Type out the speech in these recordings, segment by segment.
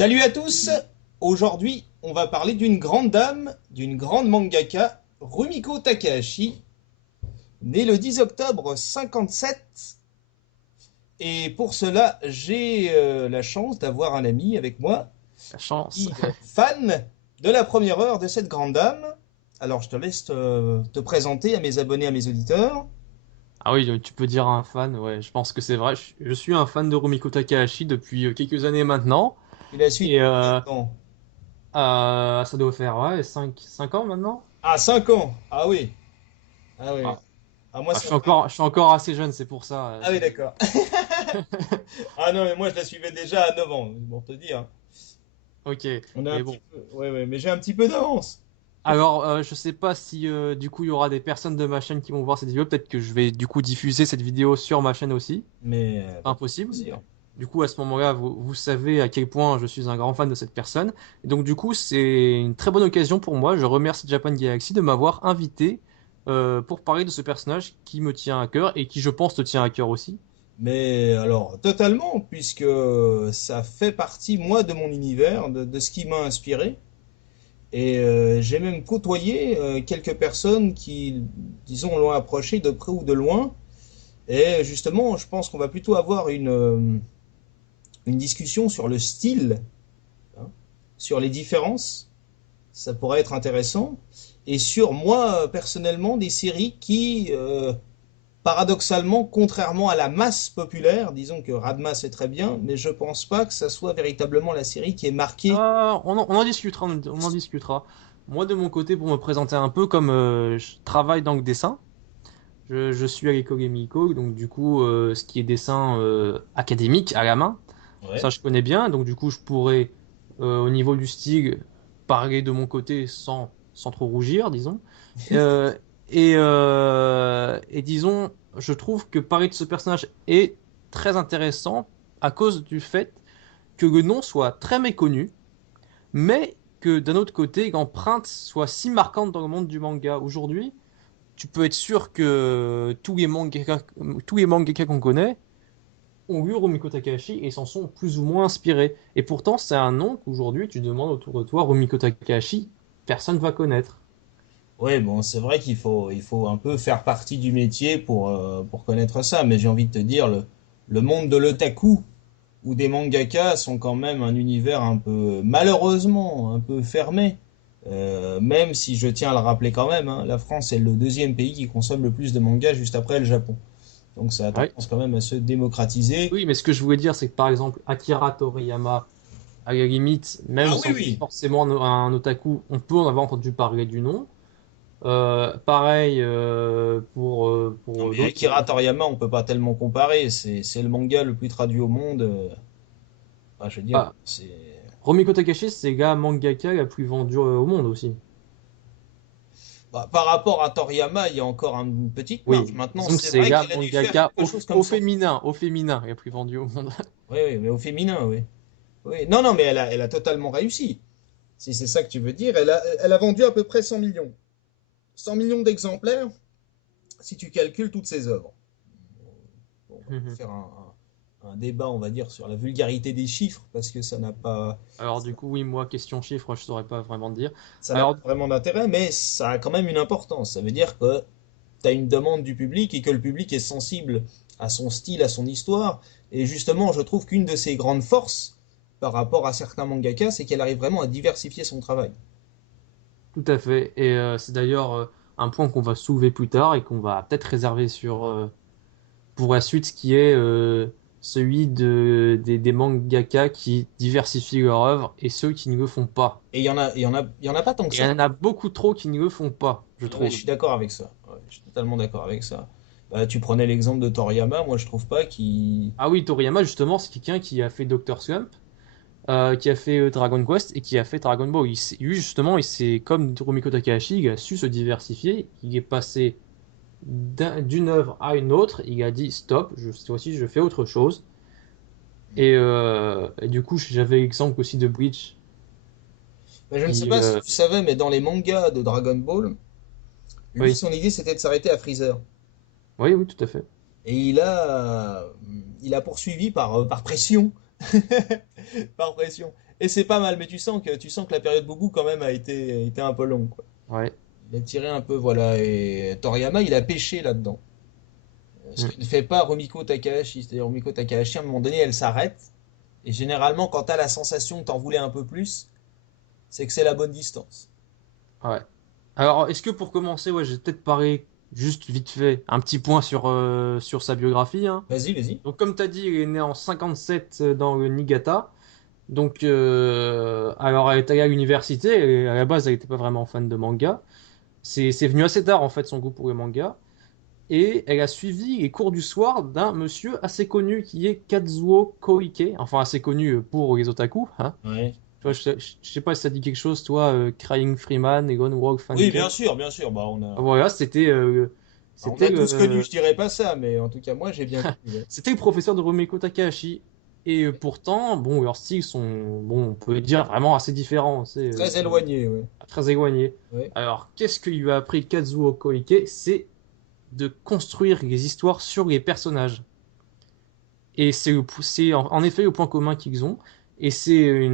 Salut à tous! Aujourd'hui, on va parler d'une grande dame, d'une grande mangaka, Rumiko Takahashi, née le 10 octobre 57. Et pour cela, j'ai la chance d'avoir un ami avec moi La chance. qui est fan de la première heure de cette grande dame. Alors, je te laisse te présenter à mes abonnés, à mes auditeurs. Ah oui, tu peux dire un fan, ouais, je pense que c'est vrai. Je suis un fan de Rumiko Takahashi depuis quelques années maintenant. Tu la suis Et depuis combien de temps? ça doit faire ouais, cinq ans maintenant. Ah, 5 ans! Ah oui! Ah oui. Ah, Ah, moi, ah, ça fait... je suis encore assez jeune, c'est pour ça. Ah oui, d'accord. Ah non, mais moi, je la suivais déjà à 9 ans, pour te dire. Ok, On a un mais petit bon. peu. Ouais, ouais, mais j'ai un petit peu d'avance. Alors, je sais pas si du coup il y aura des personnes de ma chaîne qui vont voir cette vidéo. Peut-être que je vais du coup diffuser cette vidéo sur ma chaîne aussi. Mais Pas pas de impossible. plaisir. Du coup, à ce moment-là, vous savez à quel point je suis un grand fan de cette personne. Et donc, du coup, c'est une très bonne occasion pour moi. Je remercie Japan Galaxy de m'avoir invité pour parler de ce personnage qui me tient à cœur et qui, je pense, te tient à cœur aussi. Mais alors, totalement, puisque ça fait partie, moi, de mon univers, de ce qui m'a inspiré. Et j'ai même côtoyé quelques personnes qui, disons, l'ont approché de près ou de loin. Et justement, je pense qu'on va plutôt avoir une discussion sur le style, hein, sur les différences. Ça pourrait être intéressant. Et sur moi, personnellement, des séries qui, paradoxalement, contrairement à la masse populaire, disons que Radma c'est très bien, mais je pense pas que ça soit véritablement la série qui est marquée. On en discutera, on en discutera. Moi, de mon côté, pour me présenter un peu, comme je travaille dans le dessin, je suis à l'école Emiko, donc du coup, ce qui est dessin académique à la main, ça Ouais. je connais bien, donc du coup, je pourrais, au niveau du style, parler de mon côté sans trop rougir, disons. Euh, et disons, je trouve que parler de ce personnage est très intéressant à cause du fait que le nom soit très méconnu, mais que d'un autre côté, l'empreinte soit si marquante dans le monde du manga aujourd'hui, tu peux être sûr que tous les mangaka qu'on connaît ont lu Rumiko Takahashi et s'en sont plus ou moins inspirés. Et pourtant, c'est un nom qu'aujourd'hui, tu demandes autour de toi, Rumiko Takahashi, personne ne va connaître. Ouais, bon, c'est vrai qu'il faut un peu faire partie du métier pour connaître ça, mais j'ai envie de te dire, le monde de l'otaku ou des mangakas sont quand même un univers un peu, malheureusement, un peu fermé. Même si je tiens à le rappeler quand même, hein, la France est le deuxième pays qui consomme le plus de mangas juste après le Japon. Donc ça a Ouais. tendance quand même à se démocratiser. Oui, mais ce que je voulais dire, c'est que par exemple, Akira Toriyama, à la limite, même Ah oui, sans être oui. forcément un otaku, on peut en avoir entendu parler du nom. Pareil Non pour mais d'autres. Akira Toriyama, on peut pas tellement comparer. C'est le manga le plus traduit au monde. Enfin, je veux dire, Ah, c'est. Rumiko Takahashi, c'est la mangaka la plus vendue au monde aussi. Bah, par rapport à Toriyama, il y a encore une petite marge. Oui, Maintenant, disons que c'est c'est vrai la qu'elle a dû faire mangaka quelque chose comme 100 films. au féminin la plus vendue au monde. Oui, oui, mais au féminin, oui. Oui. Non, non, mais elle a totalement réussi. Si c'est ça que tu veux dire, elle a vendu à peu près 100 millions. 100 millions d'exemplaires, si tu calcules toutes ses œuvres. Bon, on va pas faire un débat, on va dire, sur la vulgarité des chiffres, parce que Alors du coup, oui, moi, question chiffre, je saurais pas vraiment dire. ça n'a pas Alors, vraiment d'intérêt, mais ça a quand même une importance. Ça veut dire que tu as une demande du public et que le public est sensible à son style, à son histoire. Et justement, je trouve qu'une de ses grandes forces par rapport à certains mangakas, c'est qu'elle arrive vraiment à diversifier son travail. tout à fait. Et c'est d'ailleurs un point qu'on va soulever plus tard et qu'on va peut-être réserver pour la suite, qui est celui des mangaka qui diversifient leur œuvre et ceux qui ne le font pas. Et il y en a pas tant que Et il y ça. en a beaucoup trop qui ne le font pas, je Ouais, je trouve. suis d'accord avec ça. Ouais, je suis totalement d'accord avec ça. Bah, tu prenais l'exemple de Toriyama, moi je trouve pas qu'il. Ah oui, Toriyama, justement, c'est quelqu'un qui a fait Dr. Slump, qui a fait Dragon Quest et qui a fait Dragon Ball. Lui, justement, il s'est, comme Rumiko Takahashi, il a su se diversifier. Il est passé d'une œuvre à une autre. Il a dit stop, cette fois-ci, je fais autre chose. Et du coup, j'avais l'exemple aussi de Bleach, Bah, je ne sais qui, pas si tu savais, mais dans les mangas de Dragon Ball, lui oui, son idée c'était de s'arrêter à Freezer. oui, oui, tout à fait. Et il a poursuivi par pression. Par pression. Et c'est pas mal, mais tu sens que la période Boubou quand même a été un peu longue, quoi. Ouais. Il a tiré un peu, voilà, et Toriyama, il a pêché là-dedans. Ce Mm. que ne fait pas Rumiko Takahashi. C'est-à-dire Rumiko Takahashi, à un moment donné, elle s'arrête. Et généralement, quand t'as la sensation que t'en voulais un peu plus, c'est que c'est la bonne distance. Ouais. Alors, est-ce que pour commencer, ouais, j'ai peut-être parlé juste vite fait un petit point sur sa biographie, hein. Vas-y, vas-y. Donc, comme tu as dit, il est né en 57 dans le Niigata. Donc, alors, elle est allée à l'université et à la base, elle n'était pas vraiment fan de manga. C'est venu assez tard, en fait, son goût pour les mangas. Et elle a suivi les cours du soir d'un monsieur assez connu qui est Kazuo Koike. Enfin, assez connu pour les otaku, hein. Ouais. Tu vois, je sais pas si ça dit quelque chose, toi, Crying Freeman, Egon Walk Oui, Fancake. bien sûr. Bah, Voilà, on a c'était tous connu, le, je dirais pas ça, mais en tout cas, moi, j'ai bien connu. Ouais. c'était le professeur de Rumiko Takahashi. Et pourtant, bon, leurs styles sont, bon, on peut dire vraiment assez différents, Très éloigné, ouais. très éloignés. Ouais. Alors, qu'est-ce que lui a appris Kazuo Koike? C'est de construire les histoires sur les personnages. Et c'est en effet le point commun qu'ils ont. Et c'est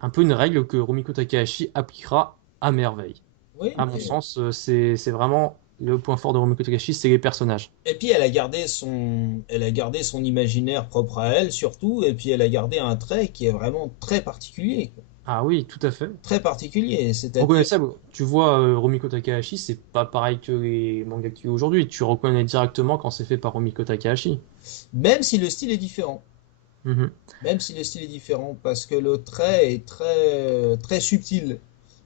un peu une règle que Rumiko Takahashi appliquera à merveille. Oui, À mon sens, c'est vraiment le point fort de Rumiko Takahashi, c'est les personnages. et puis elle a gardé son imaginaire propre à elle surtout, et puis elle a gardé un trait qui est vraiment très particulier, quoi. Ah oui, tout à fait. Très particulier, c'est-à-dire Reconnaissable. Tu vois, Rumiko Takahashi, c'est pas pareil que les mangas qu'il y a aujourd'hui. Tu reconnais directement quand c'est fait par Rumiko Takahashi. même si le style est différent, Mhm. même si le style est différent, parce que le trait est très très subtil,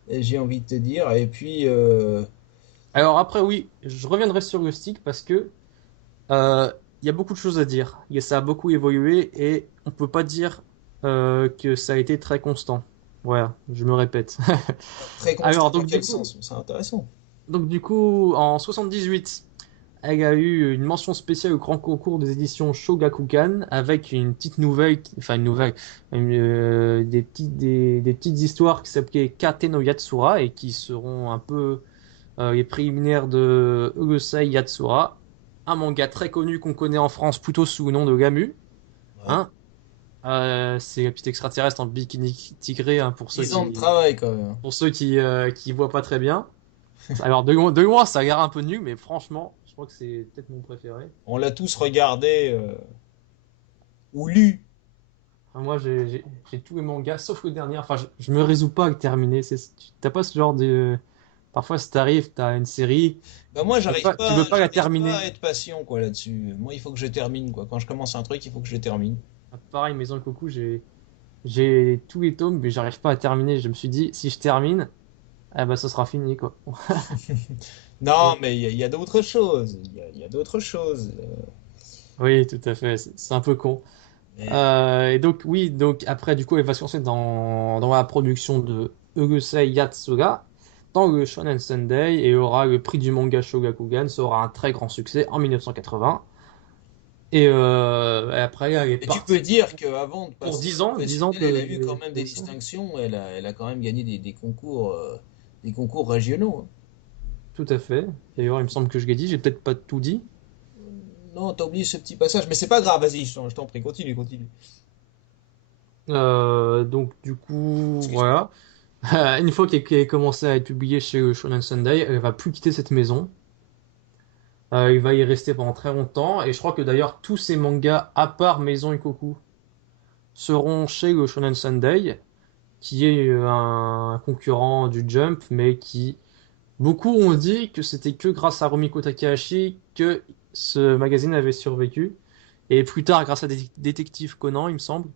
et j'ai envie de te dire, et puis Alors après, oui, je reviendrai sur le stick parce que euh, il y a beaucoup de choses à dire. Ça a beaucoup évolué et on peut pas dire que ça a été très constant. Voilà, je me répète. très Alors, constant dans quel sens? C'est intéressant. donc du coup, en 78, elle a eu une mention spéciale au grand concours des éditions Shogakukan avec une petite nouvelle, enfin une nouvelle, des petites histoires qui s'appelaient Kate no Yatsura et qui seront un peu les préliminaires de Urusei Yatsura, un manga très connu qu'on connaît en France plutôt sous le nom de Gamu. Ouais. Hein. C'est la petite extraterrestre en bikini tigré, hein, 10 ans de travail quand même. pour ceux qui voient pas très bien. Alors de loin, ça a l'air un peu nul, mais franchement, je crois que c'est peut-être mon préféré. On l'a tous regardé ou lu. Enfin, moi, j'ai tous les mangas, sauf le dernier. Enfin, je me résous pas à le terminer. T'as pas ce genre de... Parfois, si t'arrives, t'as une série, Bah moi tu veux pas la j'arrive pas terminer. à être patient quoi là-dessus. Moi il faut que je termine quoi. Quand je commence un truc, il faut que je le termine. Ah, pareil, Maison Coucou, j'ai tous les tomes, mais j'arrive pas à terminer. Je me suis dit, si je termine, eh ben, ça sera fini, quoi. Non, Donc, mais il y a d'autres choses. Il y a d'autres choses. oui, tout à fait. C'est un peu con. Mais Et donc, oui, donc après, du coup, elle va se lancer dans la production de Urusei Yatsura dans le Shonen Sunday et aura le prix du manga Shogakukan. Ça aura un très grand succès en 1980. Et après, elle est et tu peux partie dire qu'avant de pour passer 10 ans professionnel, elle a eu quand même de des ça. distinctions. Elle a quand même gagné des concours régionaux, hein. Tout à fait. D'ailleurs, il me semble que je l'ai dit, j'ai peut-être pas tout dit. Non, t'as oublié ce petit passage, mais c'est pas grave. Vas-y, je t'en prie, continue, continue. Donc, du coup, Excuse-moi. voilà. Une fois qu'elle a commencé à être publiée chez le Shonen Sunday, elle va plus quitter cette maison. Il va y rester pendant très longtemps. Et je crois que d'ailleurs, tous ces mangas, à part Maison Ikoku, seront chez le Shonen Sunday, qui est un concurrent du Jump, mais qui... Beaucoup ont dit que c'était que grâce à Rumiko Takahashi que ce magazine avait survécu. Et plus tard, grâce à Détective Conan, il me semble.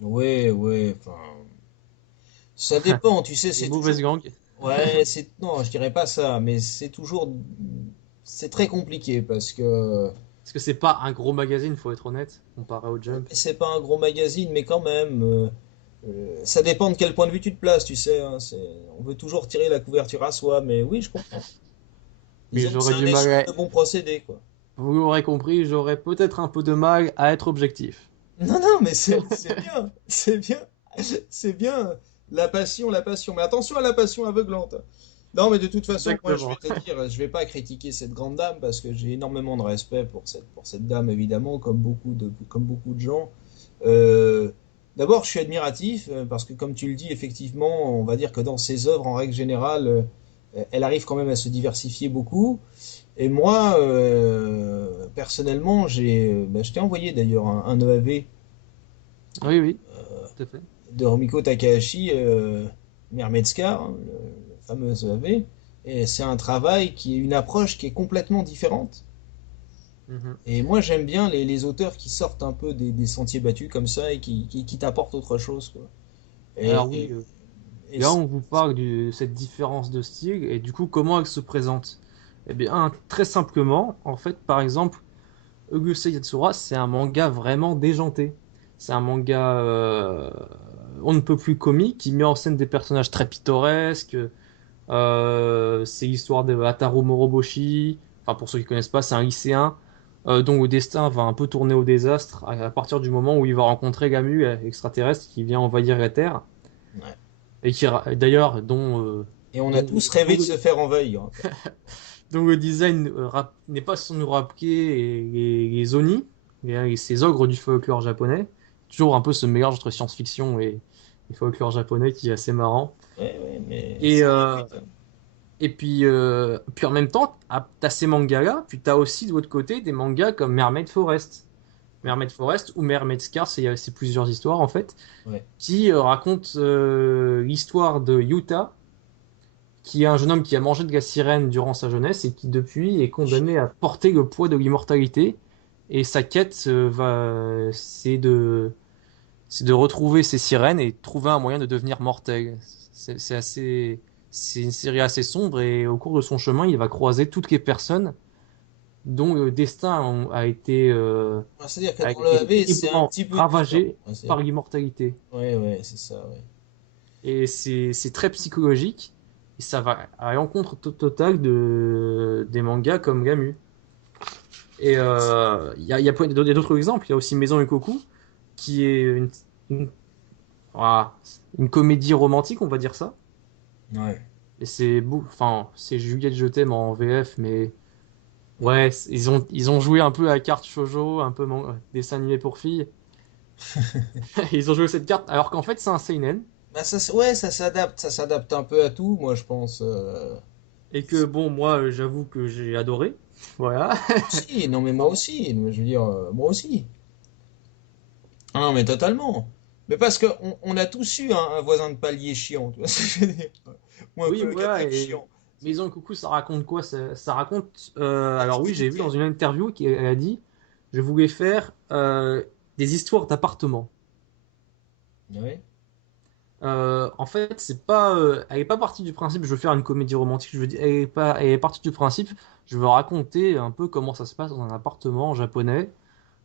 Ouais, ouais, enfin, ça dépend, tu sais, Les c'est mauvaises toujours. gangs. Ouais, non, je dirais pas ça, mais c'est très compliqué parce que Parce que c'est pas un gros magazine, faut être honnête, comparé au ouais, Jump. c'est pas un gros magazine, mais quand même, ça dépend de quel point de vue tu te places, tu sais, hein, on veut toujours tirer la couverture à soi, mais oui, je comprends. Oui, Disons que c'est j'aurais un du mal échange à... de bons procédés, quoi. Vous l'aurez compris, j'aurais peut-être un peu de mal à être objectif. Non, non, mais c'est bien, c'est bien, c'est bien. La passion, mais attention à la passion aveuglante. Non, mais de toute façon, moi, je vais Exactement. te dire, je vais pas critiquer cette grande dame parce que j'ai énormément de respect pour cette dame, évidemment, comme beaucoup de gens. Euh, D'abord, je suis admiratif parce que, comme tu le dis, effectivement, on va dire que dans ses œuvres, en règle générale, elle arrive quand même à se diversifier beaucoup. Et moi, personnellement, je t'ai envoyé d'ailleurs un EAV Oui, oui, tout à fait. de Rumiko Takahashi, Mermaid Scar, hein, le fameux EAV. Et c'est un travail qui est une approche qui est complètement différente. Mhm. Et moi, j'aime bien les auteurs qui sortent un peu des sentiers battus comme ça et qui t'apportent autre chose, quoi. Alors Et, oui, et, et là c'est- on vous parle de cette différence de style et du coup comment elle se présente? Eh bien, très simplement, en fait, par exemple, Ogusei Yatsura, c'est un manga vraiment déjanté. C'est un manga on ne peut plus comique, qui met en scène des personnages très pittoresques. C'est l'histoire de Ataru Moroboshi. Enfin, pour ceux qui connaissent pas, c'est un lycéen dont le destin va un peu tourner au désastre à partir du moment où il va rencontrer Gamu, extraterrestre, qui vient envahir la Terre. ouais. Et qui, d'ailleurs, Et on a tous rêvé de se faire envahir, hein. dont le design n'est pas sans nous rappeler les Oni, ces ogres du folklore japonais. Toujours un peu ce mélange entre science-fiction et folklore japonais qui est assez marrant. Ouais, ouais, mais Et, ça euh, recrute, hein. puis en même temps, t'as ces mangas-là, puis t'as aussi de l'autre côté des mangas comme Mermaid Forest. Ouais, Mermaid Forest ou Mermaid Scar, c'est plusieurs histoires en fait, ouais. qui racontent l'histoire de Yuta, qui est un jeune homme qui a mangé de la sirène durant sa jeunesse et qui depuis est condamné à porter le poids de l'immortalité. Et sa quête c'est de retrouver ces sirènes et trouver un moyen de devenir mortel. C'est assez, c'est une série assez sombre et au cours de son chemin, il va croiser toutes les personnes dont le destin Ouais, c'est-à-dire que a dans le été AV, c'est un terriblement petit peu différent. ravagé Ouais, par l'immortalité. ouais, ouais, c'est ça, ouais. Et c'est très psychologique. Et ça va à l'encontre totale des mangas comme Gamu. Et il y a d'autres exemples. Il y a aussi Maison Koku, qui est une, ah, une comédie romantique, on va dire ça. Ouais. Et enfin, c'est Juliette Je t'aime en VF, mais ouais, ils ont joué un peu à la carte shoujo, un peu dessin animé pour filles. Ils ont joué cette carte, alors qu'en fait, c'est un seinen. Bah ouais, ça s'adapte un peu à tout, moi je pense. Et que bon, moi, j'avoue que j'ai adoré. Voilà. Si, non mais moi aussi, je veux dire, moi aussi. Ah non mais totalement. Mais parce que on a tous eu un voisin de palier chiant, tu vois ce que je veux dire. Ou un Oui, voilà. colocataire chiant. Maison Coucou, ça raconte quoi? Ça raconte. Alors C'était oui, j'ai vu dans nickel. une interview qu'elle a dit, je voulais faire des histoires d'appartements. Ouais. En fait, elle est pas partie du principe, je veux faire une comédie romantique. Je veux dire, elle est partie du principe, je veux raconter un peu comment ça se passe dans un appartement japonais.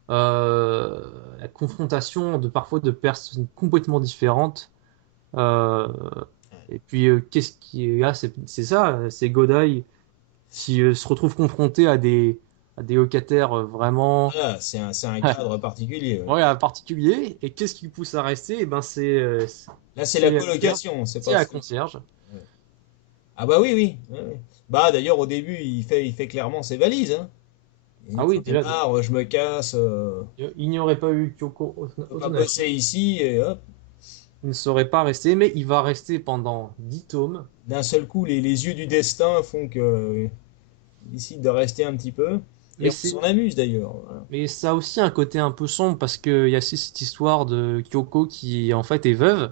La confrontation de parfois de personnes complètement différentes. Euh, et puis, qu'est-ce qui est là? C'est ça, c'est Godai qui se retrouve confronté à des locataires vraiment Voilà, c'est un cadre particulier, ouais. ouais, particuliers. Et qu'est-ce qui le pousse à rester? Eh ben, Là c'est la c'est la concierge. colocation, c'est C'est pas. la concierge. Ouais. Ah bah oui, oui. Ouais, ouais. Bah d'ailleurs au début il fait clairement ses valises, hein. Ah J'en oui, ai déjà, marre, je me casse, il n'y aurait pas eu Kyoko je peux pas Otonashi. bosser ici et hop. Il ne serait pas resté, mais il va rester pendant 10 tomes. D'un seul coup les yeux du destin font que il décide de rester un petit peu. Et Mais on s'en amuse d'ailleurs, voilà. ça a aussi un côté un peu sombre parce qu'il y a aussi cette histoire de Kyoko qui en fait est veuve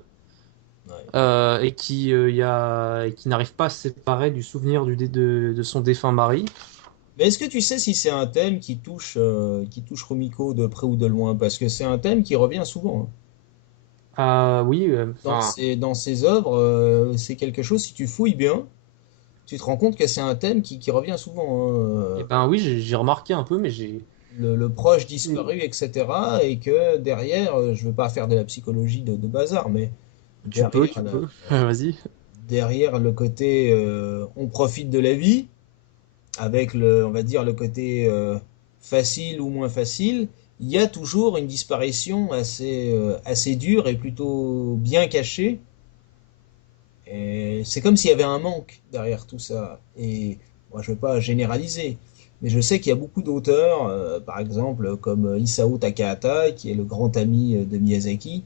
Ouais. et qui n'arrive pas à se séparer du souvenir de son défunt mari. Mais est-ce que tu sais si c'est un thème qui touche Rumiko de près ou de loin? Parce que c'est un thème qui revient souvent, hein. Ah oui, enfin, Dans ses œuvres, c'est quelque chose, si tu fouilles bien, tu te rends compte que c'est un thème qui revient souvent, hein. eh ben oui, j'ai remarqué un peu, mais Le proche disparu, etc. Et que derrière, je veux pas faire de la psychologie de bazar, mais tu derrière, peux, vas-y. derrière le côté on profite de la vie, avec on va dire, le côté facile ou moins facile, il y a toujours une disparition assez dure et plutôt bien cachée. Et c'est comme s'il y avait un manque derrière tout ça. Et moi, je ne veux pas généraliser, mais je sais qu'il y a beaucoup d'auteurs, par exemple comme Isao Takahata, qui est le grand ami de Miyazaki,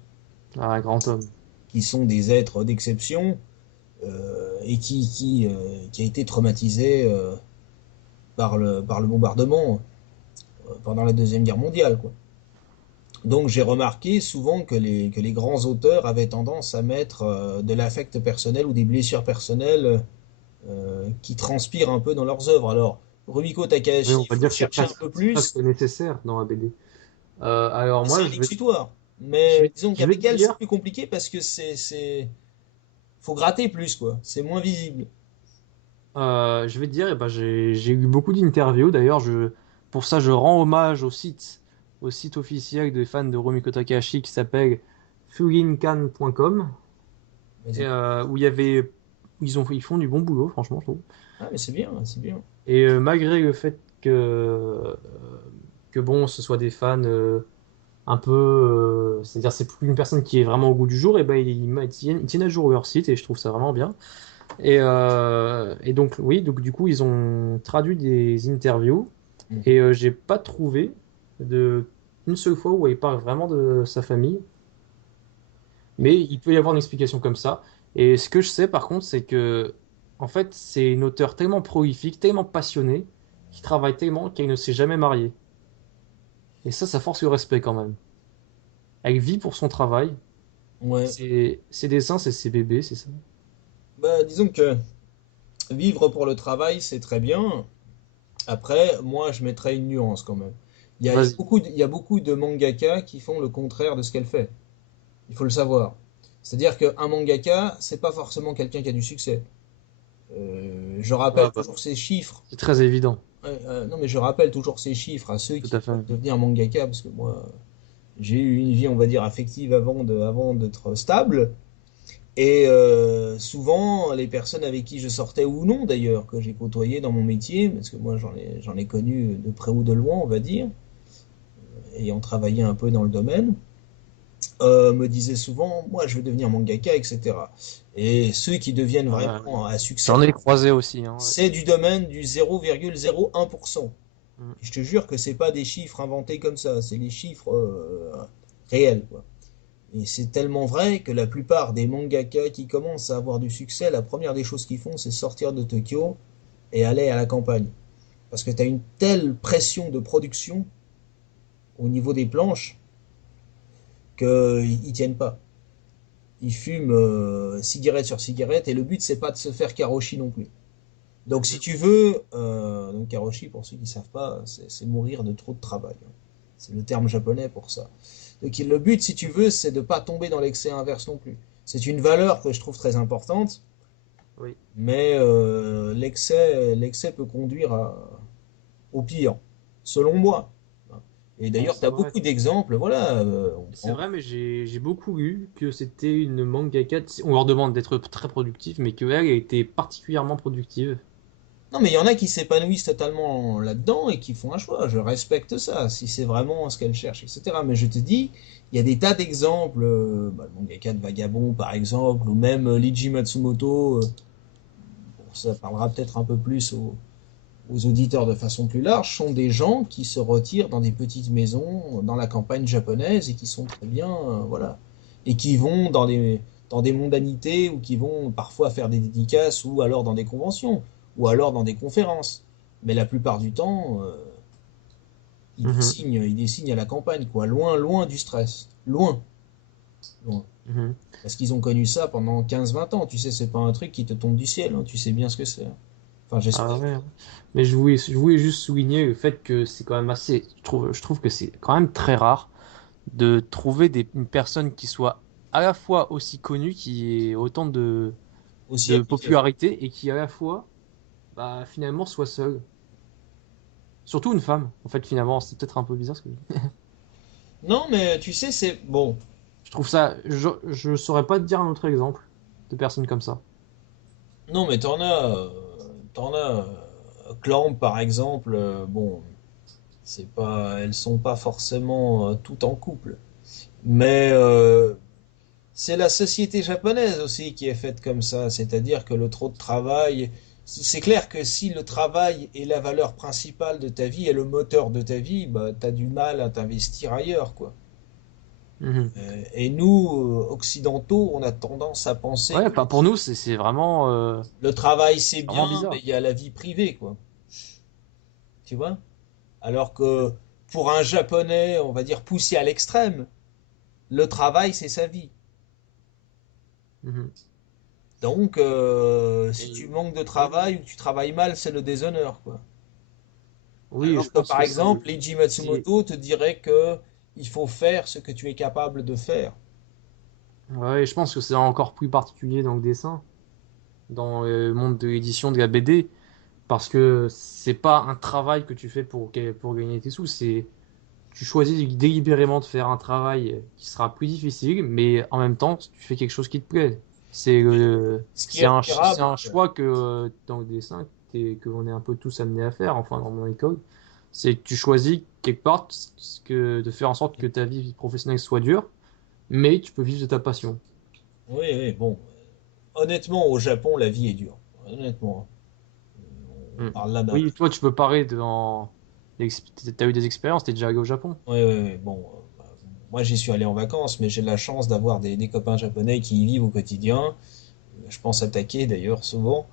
Ah, grand homme. qui sont des êtres d'exception et qui a été traumatisé par le bombardement pendant la Deuxième Guerre mondiale, quoi. Donc j'ai remarqué souvent que les grands auteurs avaient tendance à mettre de l'affect personnel ou des blessures personnelles qui transpirent un peu dans leurs œuvres. Alors, Rumiko Oui, Takahashi, on il va faut dire que chercher un peu c'est plus, presque nécessaire dans la BD. Alors c'est moi, un exutoire. je Mais vais, disons je vais qu'avec te elle, c'est dire, plus compliqué parce que faut gratter plus, quoi. C'est moins visible. eh ben, j'ai eu beaucoup d'interviews. D'ailleurs, pour ça, je rends hommage au site officiel des fans de Rumiko Takahashi qui s'appelle furinkan.com, Vas-y. où il y avait, ils font du bon boulot, franchement, je trouve. Ah, mais c'est bien, c'est bien. Et malgré le fait que bon, ce soit des fans un peu, c'est-à-dire c'est plus une personne qui est vraiment au goût du jour, et ben ils tiennent à jour leur site et je trouve ça vraiment bien. Et donc oui, donc du coup ils ont traduit des interviews Mhm. et j'ai pas trouvé de une seule fois où il parle vraiment de sa famille, mais il peut y avoir une explication comme ça. Et ce que je sais par contre, c'est que en fait c'est une auteure tellement prolifique, tellement passionnée, qui travaille tellement qu'elle ne s'est jamais mariée. Et ça force le respect quand même. Elle vit pour son travail. Ouais. Ses dessins, c'est ses bébés, c'est ça. Bah, disons que vivre pour le travail, c'est très bien. Après, moi, je mettrais une nuance quand même. Vas-y. Il y a beaucoup de mangaka qui font le contraire de ce qu'elle fait. Il faut le savoir. C'est-à-dire qu'un mangaka, c'est pas forcément quelqu'un qui a du succès. Je rappelle Ah, bah, toujours ces chiffres. c'est très évident, Non, mais je rappelle toujours ces chiffres à ceux tout qui à fait. veulent devenir mangaka, parce que moi, j'ai eu une vie, on va dire, affective avant d'être stable. Et souvent, les personnes avec qui je sortais, ou non d'ailleurs, que j'ai côtoyé dans mon métier, parce que moi j'en ai connu de près ou de loin, on va dire, ayant travaillé un peu dans le domaine, me disaient souvent, moi je veux devenir mangaka, etc. Et ceux qui deviennent Oui. vraiment à J'en succès, ai croisé aussi, hein, ouais. c'est du domaine du 0,01%. Mm. Je te jure que c'est pas des chiffres inventés comme ça, c'est les chiffres réels, quoi. Et c'est tellement vrai que la plupart des mangaka qui commencent à avoir du succès, la première des choses qu'ils font, c'est sortir de Tokyo et aller à la campagne. Parce que tu as une telle pression de production au niveau des planches qu'ils tiennent pas. Ils fument cigarette sur cigarette et le but c'est pas de se faire karoshi non plus. Donc si Mhm. tu veux, donc karoshi pour ceux qui ne savent pas, c'est mourir de trop de travail. C'est le terme japonais pour ça. Donc le but si tu veux, c'est de ne pas tomber dans l'excès inverse non plus. C'est une valeur que je trouve très importante, Oui. mais l'excès peut conduire au pire, selon moi. Et Bon, d'ailleurs, tu c'est as vrai. beaucoup d'exemples, voilà. C'est vrai, mais j'ai beaucoup lu que c'était une mangaka. On leur demande d'être très productif, mais qu'elle était particulièrement productive. Non, mais il y en a qui s'épanouissent totalement là-dedans et qui font un choix. Je respecte ça, si c'est vraiment ce qu'elles cherchent, etc. Mais je te dis, il y a des tas d'exemples. Le mangaka de Vagabond, par exemple, ou même Leiji Matsumoto. Bon, ça parlera peut-être un peu plus aux auditeurs de façon plus large, sont des gens qui se retirent dans des petites maisons dans la campagne japonaise et qui sont très bien, voilà. Et qui vont dans des mondanités ou qui vont parfois faire des dédicaces ou alors dans des conventions ou alors dans des conférences. Mais la plupart du temps, Mhm. ils dessinent à la campagne, quoi. Loin, loin du stress. Loin, loin. Mhm. Parce qu'ils ont connu ça pendant 15-20 ans. Tu sais, c'est pas un truc qui te tombe du ciel, hein. Tu sais bien ce que c'est. Enfin, Ah j'espère. ouais, hein. Mais je voulais juste souligner le fait que c'est quand même assez. Je trouve que c'est quand même très rare de trouver une personne qui soit à la fois aussi connue, qui ait autant Aussi de appliqué. popularité et qui à la fois, bah, finalement, soit seule. Surtout une femme. En fait, finalement, c'est peut-être un peu bizarre ce que je dis. Non, mais tu sais, c'est bon. Je trouve ça. Je saurais pas te dire un autre exemple de personnes comme ça. Non, mais t'en as. Clamp, par exemple, bon, c'est pas, elles sont pas forcément toutes en couple, mais c'est la société japonaise aussi qui est faite comme ça, c'est-à-dire que le trop de travail, c'est clair que si le travail est la valeur principale de ta vie et le moteur de ta vie, bah t'as du mal à t'investir ailleurs, quoi. Mhm. Et nous, occidentaux, on a tendance à penser Ouais, que pas pour nous, c'est vraiment, le travail c'est vraiment bien, mais bizarre. il y a la vie privée, quoi. Tu vois? Alors que pour un Japonais, on va dire poussé à l'extrême, le travail c'est sa vie. Mhm. Donc, si tu Et manques de oui, travail ou que tu travailles mal, c'est le déshonneur, quoi. oui, je Alors que pense par que exemple, Leiji c'est, Matsumoto te dirait que il faut faire ce que tu es capable de faire. ouais, je pense que c'est encore plus particulier dans le dessin, dans le monde de l'édition de la BD, parce que c'est pas un travail que tu fais pour gagner tes sous, c'est tu choisis délibérément de faire un travail qui sera plus difficile, mais en même temps, tu fais quelque chose qui te plaît. Ce qui est C'est admirable, un choix que dans le dessin, que on est un peu tous amenés à faire, enfin dans mon école, c'est que tu choisis quelque part de faire en sorte que ta vie professionnelle soit dure, mais tu peux vivre de ta passion. oui, oui, bon, honnêtement, au Japon, la vie est dure. Honnêtement, on Mm. parle là d'un. Oui, toi, tu peux parler t'as eu des expériences, t'es déjà allé au Japon. Oui, oui, oui, bon, bah, moi j'y suis allé en vacances, mais j'ai de la chance d'avoir des copains japonais qui y vivent au quotidien. Je pense à Take d'ailleurs souvent,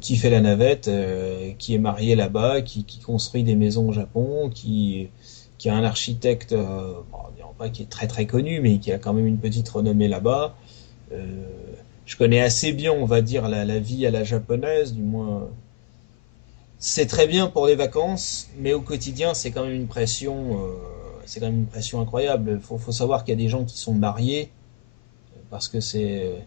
qui fait la navette, qui est marié là-bas, qui construit des maisons au Japon, qui a un architecte, bon, on dirait pas qui est très très connu, mais qui a quand même une petite renommée là-bas. Euh, je connais assez bien, on va dire, la vie à la japonaise, du moins. C'est très bien pour les vacances, mais au quotidien, c'est quand même une pression incroyable. Faut savoir qu'il y a des gens qui sont mariés parce que c'est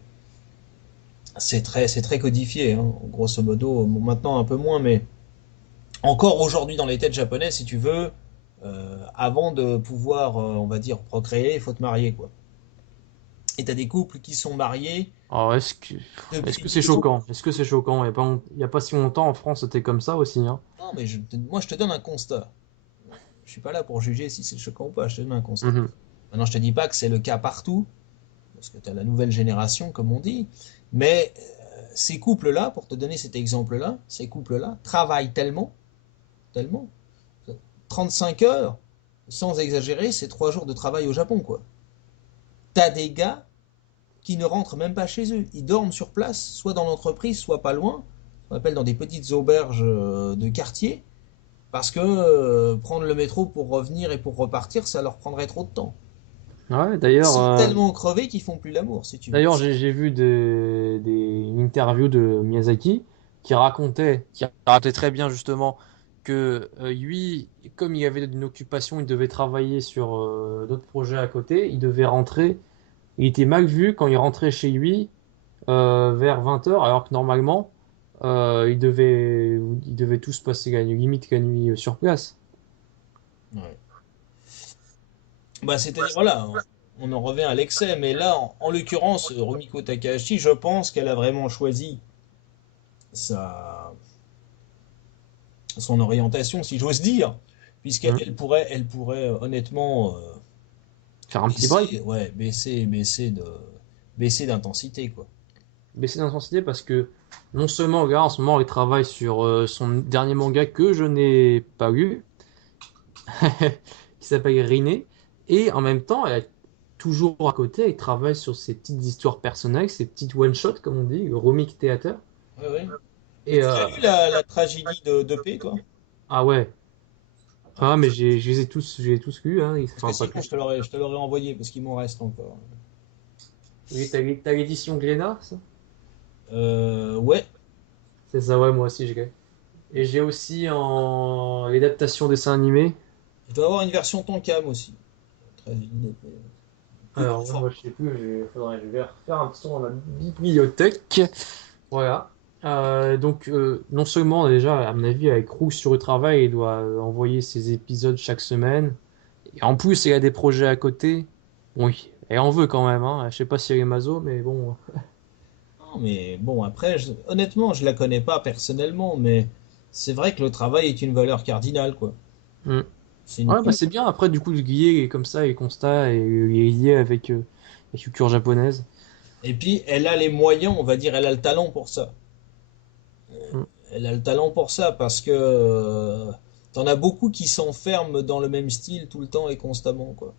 très codifié, hein. Grosso modo. Bon, maintenant un peu moins, mais encore aujourd'hui dans les têtes japonaises, si tu veux, avant de pouvoir, on va dire, procréer, il faut te marier, quoi. Et t'as des couples qui sont mariés Alors, est-ce depuis que c'est 10 ans. choquant? Est-ce que c'est choquant? Il y a pas si longtemps en France, c'était comme ça aussi, hein. Non, mais moi, je te donne un constat. Je suis pas là pour juger si c'est choquant ou pas, je te donne un constat. Mhm. Maintenant, je te dis pas que c'est le cas partout, parce que tu as la nouvelle génération, comme on dit, mais ces couples-là, pour te donner cet exemple-là, ces couples-là travaillent tellement, tellement, 35 heures, sans exagérer, c'est 3 jours de travail au Japon, quoi. T'as des gars qui ne rentrent même pas chez eux. Ils dorment sur place, soit dans l'entreprise, soit pas loin. On appelle dans des petites auberges de quartier, parce que prendre le métro pour revenir et pour repartir, ça leur prendrait trop de temps. Ouais, Ils sont tellement crevés qu'ils font plus l'amour, si tu veux. d'ailleurs, j'ai vu une interview de Miyazaki qui racontait très bien justement que lui, comme il avait une occupation, il devait travailler sur d'autres projets à côté, il devait rentrer. Il était mal vu quand il rentrait chez lui vers 20 heures, alors que normalement, il devait tous passer la nuit, limite la nuit sur place. Ouais. Bah, c'est-à-dire, voilà, on en revient à l'excès, mais là, en l'occurrence, Rumiko Takahashi, je pense qu'elle a vraiment choisi sa, son orientation, si j'ose dire, Hmm. elle pourrait honnêtement Faire un petit break. baisser, ouais, baisser d'intensité, quoi. Baisser d'intensité parce que non seulement le gars en ce moment il travaille sur son dernier manga que je n'ai pas lu, qui s'appelle Rinne, et en même temps, toujours à côté, il travaille sur ses petites histoires personnelles, ses petites one-shots, comme on dit, le Romic Theater. Ouais, ouais. Et Tu l'as lu la tragédie de paix, toi? ah ouais, Ouais. ah mais je les ai tous, j'ai tous lus, hein, Parce que enfin pas sinon, tous. je te l'aurais envoyé, parce qu'il m'en reste encore. Oui, t'as l'édition Glénat, ça? Ouais, C'est ça, ouais, moi aussi je l'ai. Et j'ai aussi en l'adaptation dessin animé. je dois avoir une version Tonkam aussi. Tragédie de paix. Plus grand Alors, format. moi, je sais plus, je vais refaire un petit tour dans la bibliothèque. Voilà. Non seulement, déjà, à mon avis, avec Roux sur le travail, il doit envoyer ses épisodes chaque semaine. Et en plus, il a des projets à côté. Oui, et on veut quand même, hein. Je sais pas si elle est maso, mais bon. Non, mais bon, après, honnêtement, je la connais pas personnellement, mais c'est vrai que le travail est une valeur cardinale, quoi. Hmm. C'est une... Ouais, bah c'est bien, après, du coup, de lier comme ça, les constats, et les lier avec la culture japonaise. Et puis, elle a les moyens, on va dire, elle a le talent pour ça. Hmm. Elle a le talent pour ça parce que t'en as beaucoup qui s'enferment dans le même style tout le temps et constamment, quoi.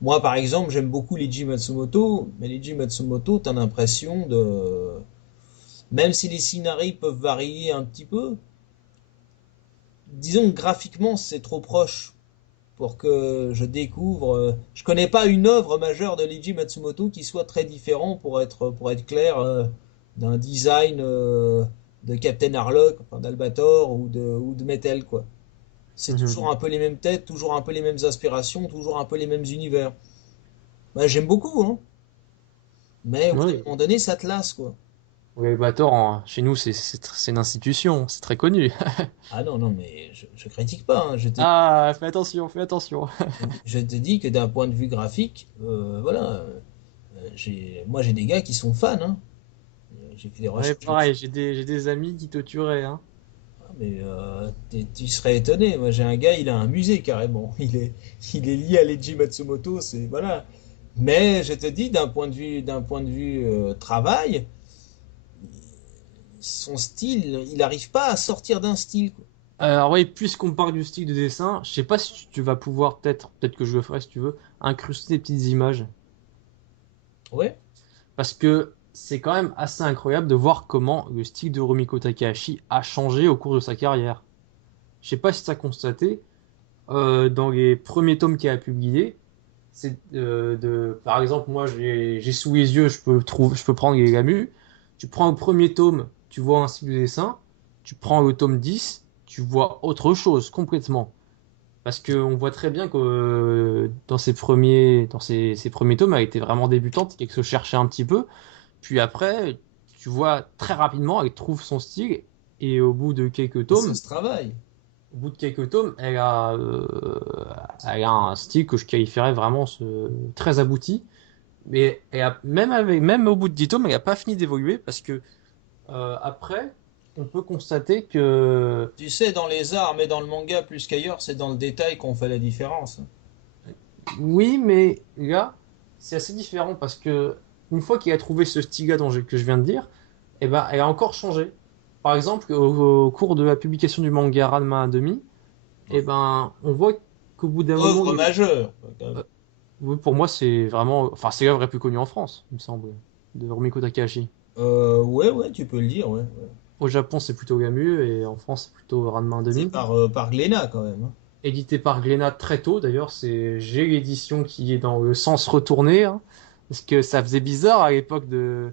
Moi, par exemple, j'aime beaucoup Leiji Matsumoto, mais Leiji Matsumoto, t'as l'impression de... Même si les scénarios peuvent varier un petit peu, disons que graphiquement, c'est trop proche pour que je découvre. Je connais pas une œuvre majeure de Leiji Matsumoto qui soit très différent pour être clair d'un design de Captain Harlock, enfin d'Albator ou de Metal quoi. C'est toujours Mhm. un peu les mêmes têtes, toujours un peu les mêmes inspirations, toujours un peu les mêmes univers. Bah, j'aime beaucoup, hein, mais au bout d'un Oui, moment donné, ça te lasse quoi. oui, Bator, chez nous, c'est une institution, c'est très connu. Ah non, non, mais je critique pas, hein, Ah, fais attention, fais attention. je te dis que d'un point de vue graphique, voilà, moi j'ai des gars qui sont fans, hein. J'ai fait des Ouais, recherches là-dessus. pareil, j'ai des amis qui te tueraient, hein. Ah, mais tu serais étonné. Moi, j'ai un gars, il a un musée carrément. Il est lié à Leiji Matsumoto, c'est voilà. Mais je te dis, d'un point de vue travail, son style, il n'arrive pas à sortir d'un style, quoi. Alors oui, puisqu'on parle du style de dessin, je sais pas si tu vas pouvoir, peut-être que je le ferai si tu veux, incruster des petites images. Ouais. Parce que c'est quand même assez incroyable de voir comment le style de Rumiko Takahashi a changé au cours de sa carrière. Je sais pas si tu as constaté, dans les premiers tomes qu'il a publiés, par exemple, moi j'ai sous les yeux, je peux prendre les Gamu. Tu prends le premier tome, tu vois un style de dessin. Tu prends le tome 10, tu vois autre chose complètement. Parce qu'on voit très bien que ces premiers tomes, elle était vraiment débutante, qu'elle se cherchait un petit peu. Puis après, tu vois très rapidement, elle trouve son style. Et Et ça se travaille. au bout de quelques tomes, elle a un style que je qualifierais vraiment très abouti. Mais même au bout de 10 tomes, elle n'a pas fini d'évoluer parce que après, on peut constater que Tu sais, dans les arts, mais dans le manga plus qu'ailleurs, c'est dans le détail qu'on fait la différence. oui, mais là, c'est assez différent parce que une fois qu'il a trouvé ce style-là que je viens de dire, eh ben, elle a encore changé. Par exemple, au cours de la publication du manga Ranma 1,5, eh ben, on voit qu'au bout d'un moment, Œuvre majeure. euh, oui, pour moi, c'est vraiment, enfin, c'est l'œuvre la plus connue en France, il me semble, de Rumiko Takahashi. Ouais, ouais, tu peux le dire, ouais, ouais. Au Japon, c'est plutôt Gamu et en France, c'est plutôt Ranma C'est 1,5. par Glénat quand même, hein. Édité par Glénat très tôt, d'ailleurs, j'ai l'édition qui est dans le sens retourné, hein, parce que ça faisait bizarre à l'époque de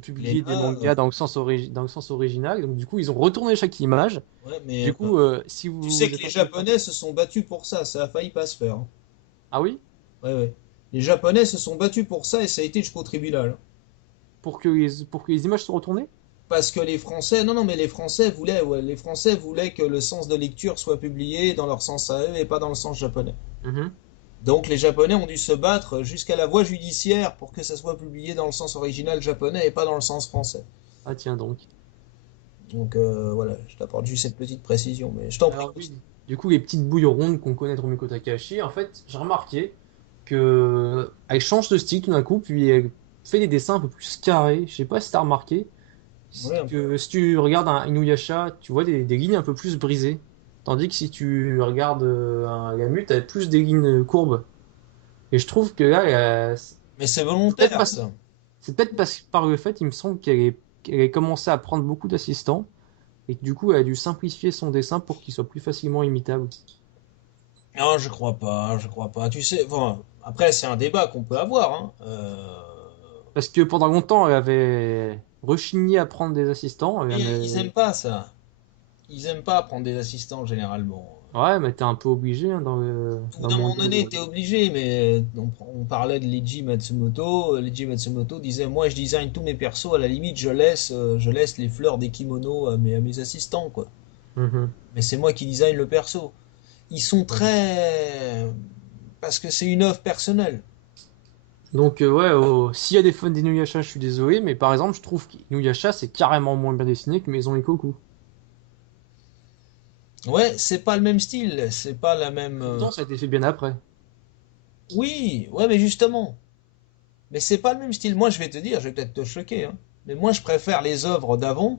publier des Glénat, mangas dans le sens original. Donc du coup, ils ont retourné chaque image. ouais, mais Du coup, si tu vous sais que les êtes intéressé... Japonais se sont battus pour ça a failli pas se faire, hein. Ah oui? Ouais, ouais. Les Japonais se sont battus pour ça et ça a été jusqu'au tribunal, hein. Pour que les images soient retournées? Parce que les Français, non, non, mais les Français voulaient, ouais, les Français voulaient que le sens de lecture soit publié dans leur sens à eux et pas dans le sens japonais. Mhm. Donc les Japonais ont dû se battre jusqu'à la voie judiciaire pour que ça soit publié dans le sens original japonais et pas dans le sens français. Ah tiens donc. Donc voilà, je t'apporte juste cette petite précision, mais je t'en prie. Alors oui, du coup, les petites bouilles rondes qu'on connaît de Rumiko Takahashi, en fait, j'ai remarqué que elle change de style tout d'un coup, puis elle fait des dessins un peu plus carrés. Je sais pas si t'as remarqué. Ouais, un peu. Que si tu regardes un Inuyasha, tu vois des lignes un peu plus brisées. Tandis que si tu regardes un Gamut, t'as plus des lignes courbes. Et je trouve que là, Mais c'est c'est peut-être volontaire, pas, ça. c'est peut-être par le fait, il me semble qu'elle ait commencé à prendre beaucoup d'assistants et que du coup, elle a dû simplifier son dessin pour qu'il soit plus facilement imitable. Non, je crois pas, je crois pas. Tu sais, bon, après c'est un débat qu'on peut avoir, hein. Parce que pendant longtemps, elle avait rechigné à prendre des assistants. Mais ils aiment pas ça. Ils aiment pas prendre des assistants généralement. Ouais, mais t'es un peu obligé hein, Au bout dans le d'un monde moment donné, d'aujourd'hui. t'es obligé, mais on parlait de Leiji Matsumoto. Leiji Matsumoto disait, moi je design tous mes persos, à la limite je laisse les fleurs des kimonos à mes assistants, quoi. Mhm. Mais c'est moi qui design le perso. Ils sont très... Parce que c'est une œuvre personnelle. Donc, ouais, s'il y a des fans d'Inuyasha, je suis désolé, mais par exemple, je trouve qu'Inuyasha, c'est carrément moins bien dessiné que Maison Ikoku. Ouais, c'est pas le même style, c'est pas la même... Pourtant, ça a été fait bien après. Oui, ouais, mais justement. Mais c'est pas le même style. Moi, je vais te dire, je vais peut-être te choquer, hein, mais moi, je préfère les œuvres d'avant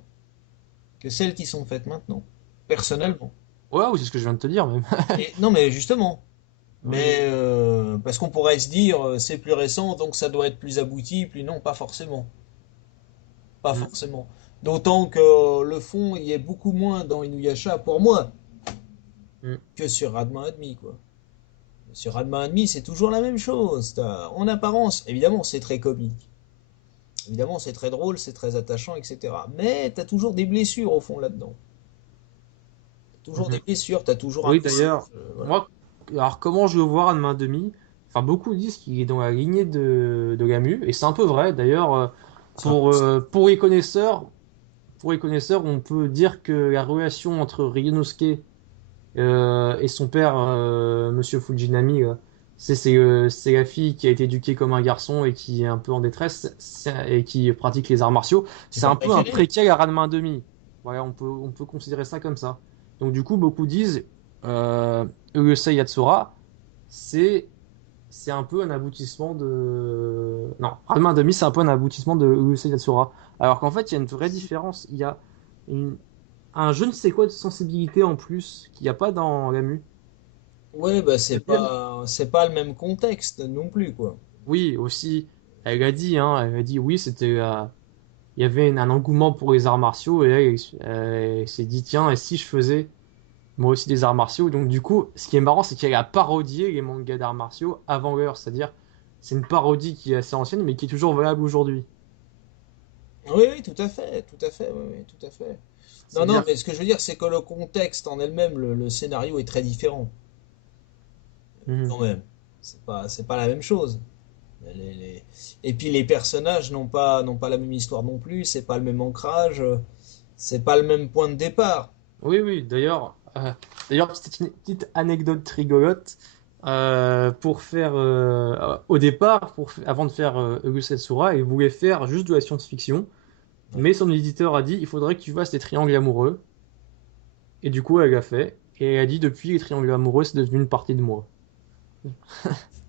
que celles qui sont faites maintenant. Personnellement. Ouais, oui, c'est ce que je viens de te dire, même. Et non, mais justement. Oui. Mais parce qu'on pourrait se dire c'est plus récent donc ça doit être plus abouti, puis non, pas forcément. Pas Mm. forcément. D'autant que le fond y est beaucoup moins dans Inuyasha pour moi Mm. que sur Ranma Admi quoi. Sur Ranma Admi c'est toujours la même chose. En apparence, évidemment c'est très comique. Évidemment c'est très drôle, c'est très attachant, etc. Mais t'as toujours des blessures au fond là-dedans. T'as toujours des Mhm. blessures, t'as toujours un Oui, message. d'ailleurs, Voilà. moi, alors comment je le vois à main demi? Enfin, beaucoup disent qu'il est dans la lignée de Gamu, et c'est un peu vrai. D'ailleurs, C'est un peu ça. pour les connaisseurs, on peut dire que la relation entre Ryunosuke et son père, Monsieur Fujinami, c'est la fille qui a été éduquée comme un garçon et qui est un peu en détresse et qui pratique les arts martiaux. C'est C'est pas un peu un préféré. préquel à Ranma 1/2. Voilà, on peut considérer ça comme ça. Donc du coup, beaucoup disent Urusei Yatsura, c'est c'est un peu un aboutissement de... Non, Ranma 1/2, c'est un peu un aboutissement de Urusei Yatsura. Alors qu'en fait, il y a une vraie différence. Il y a une- un je ne sais quoi de sensibilité en plus qu'il n'y a pas dans Gamu. Ouais, bah C'est-à-dire, c'est pas le même contexte non plus quoi. oui, aussi, elle a dit oui, il y avait un engouement pour les arts martiaux et elle s'est dit, tiens, et si je faisais moi aussi des arts martiaux? Donc du coup, ce qui est marrant, c'est qu'elle a parodié les mangas d'arts martiaux avant l'heure, c'est-à-dire, c'est une parodie qui est assez ancienne, mais qui est toujours valable aujourd'hui. Oui, oui, tout à fait, oui, oui, tout à fait. Non, non, C'est-à-dire, mais ce que je veux dire, c'est que le contexte en elle-même, le scénario est très différent, mhm. quand même. C'est pas la même chose. Et puis les personnages n'ont pas la même histoire non plus, c'est pas le même ancrage, c'est pas le même point de départ. Oui, oui, d'ailleurs, c'était une petite anecdote rigolote. Pour faire, au départ, avant de faire Urusei Sora, il voulait faire juste de la science-fiction, Ouais. mais son éditeur a dit, il faudrait que tu fasses des triangles amoureux, et du coup, elle l'a fait, et elle a dit, depuis, les triangles amoureux, c'est devenu une partie de moi.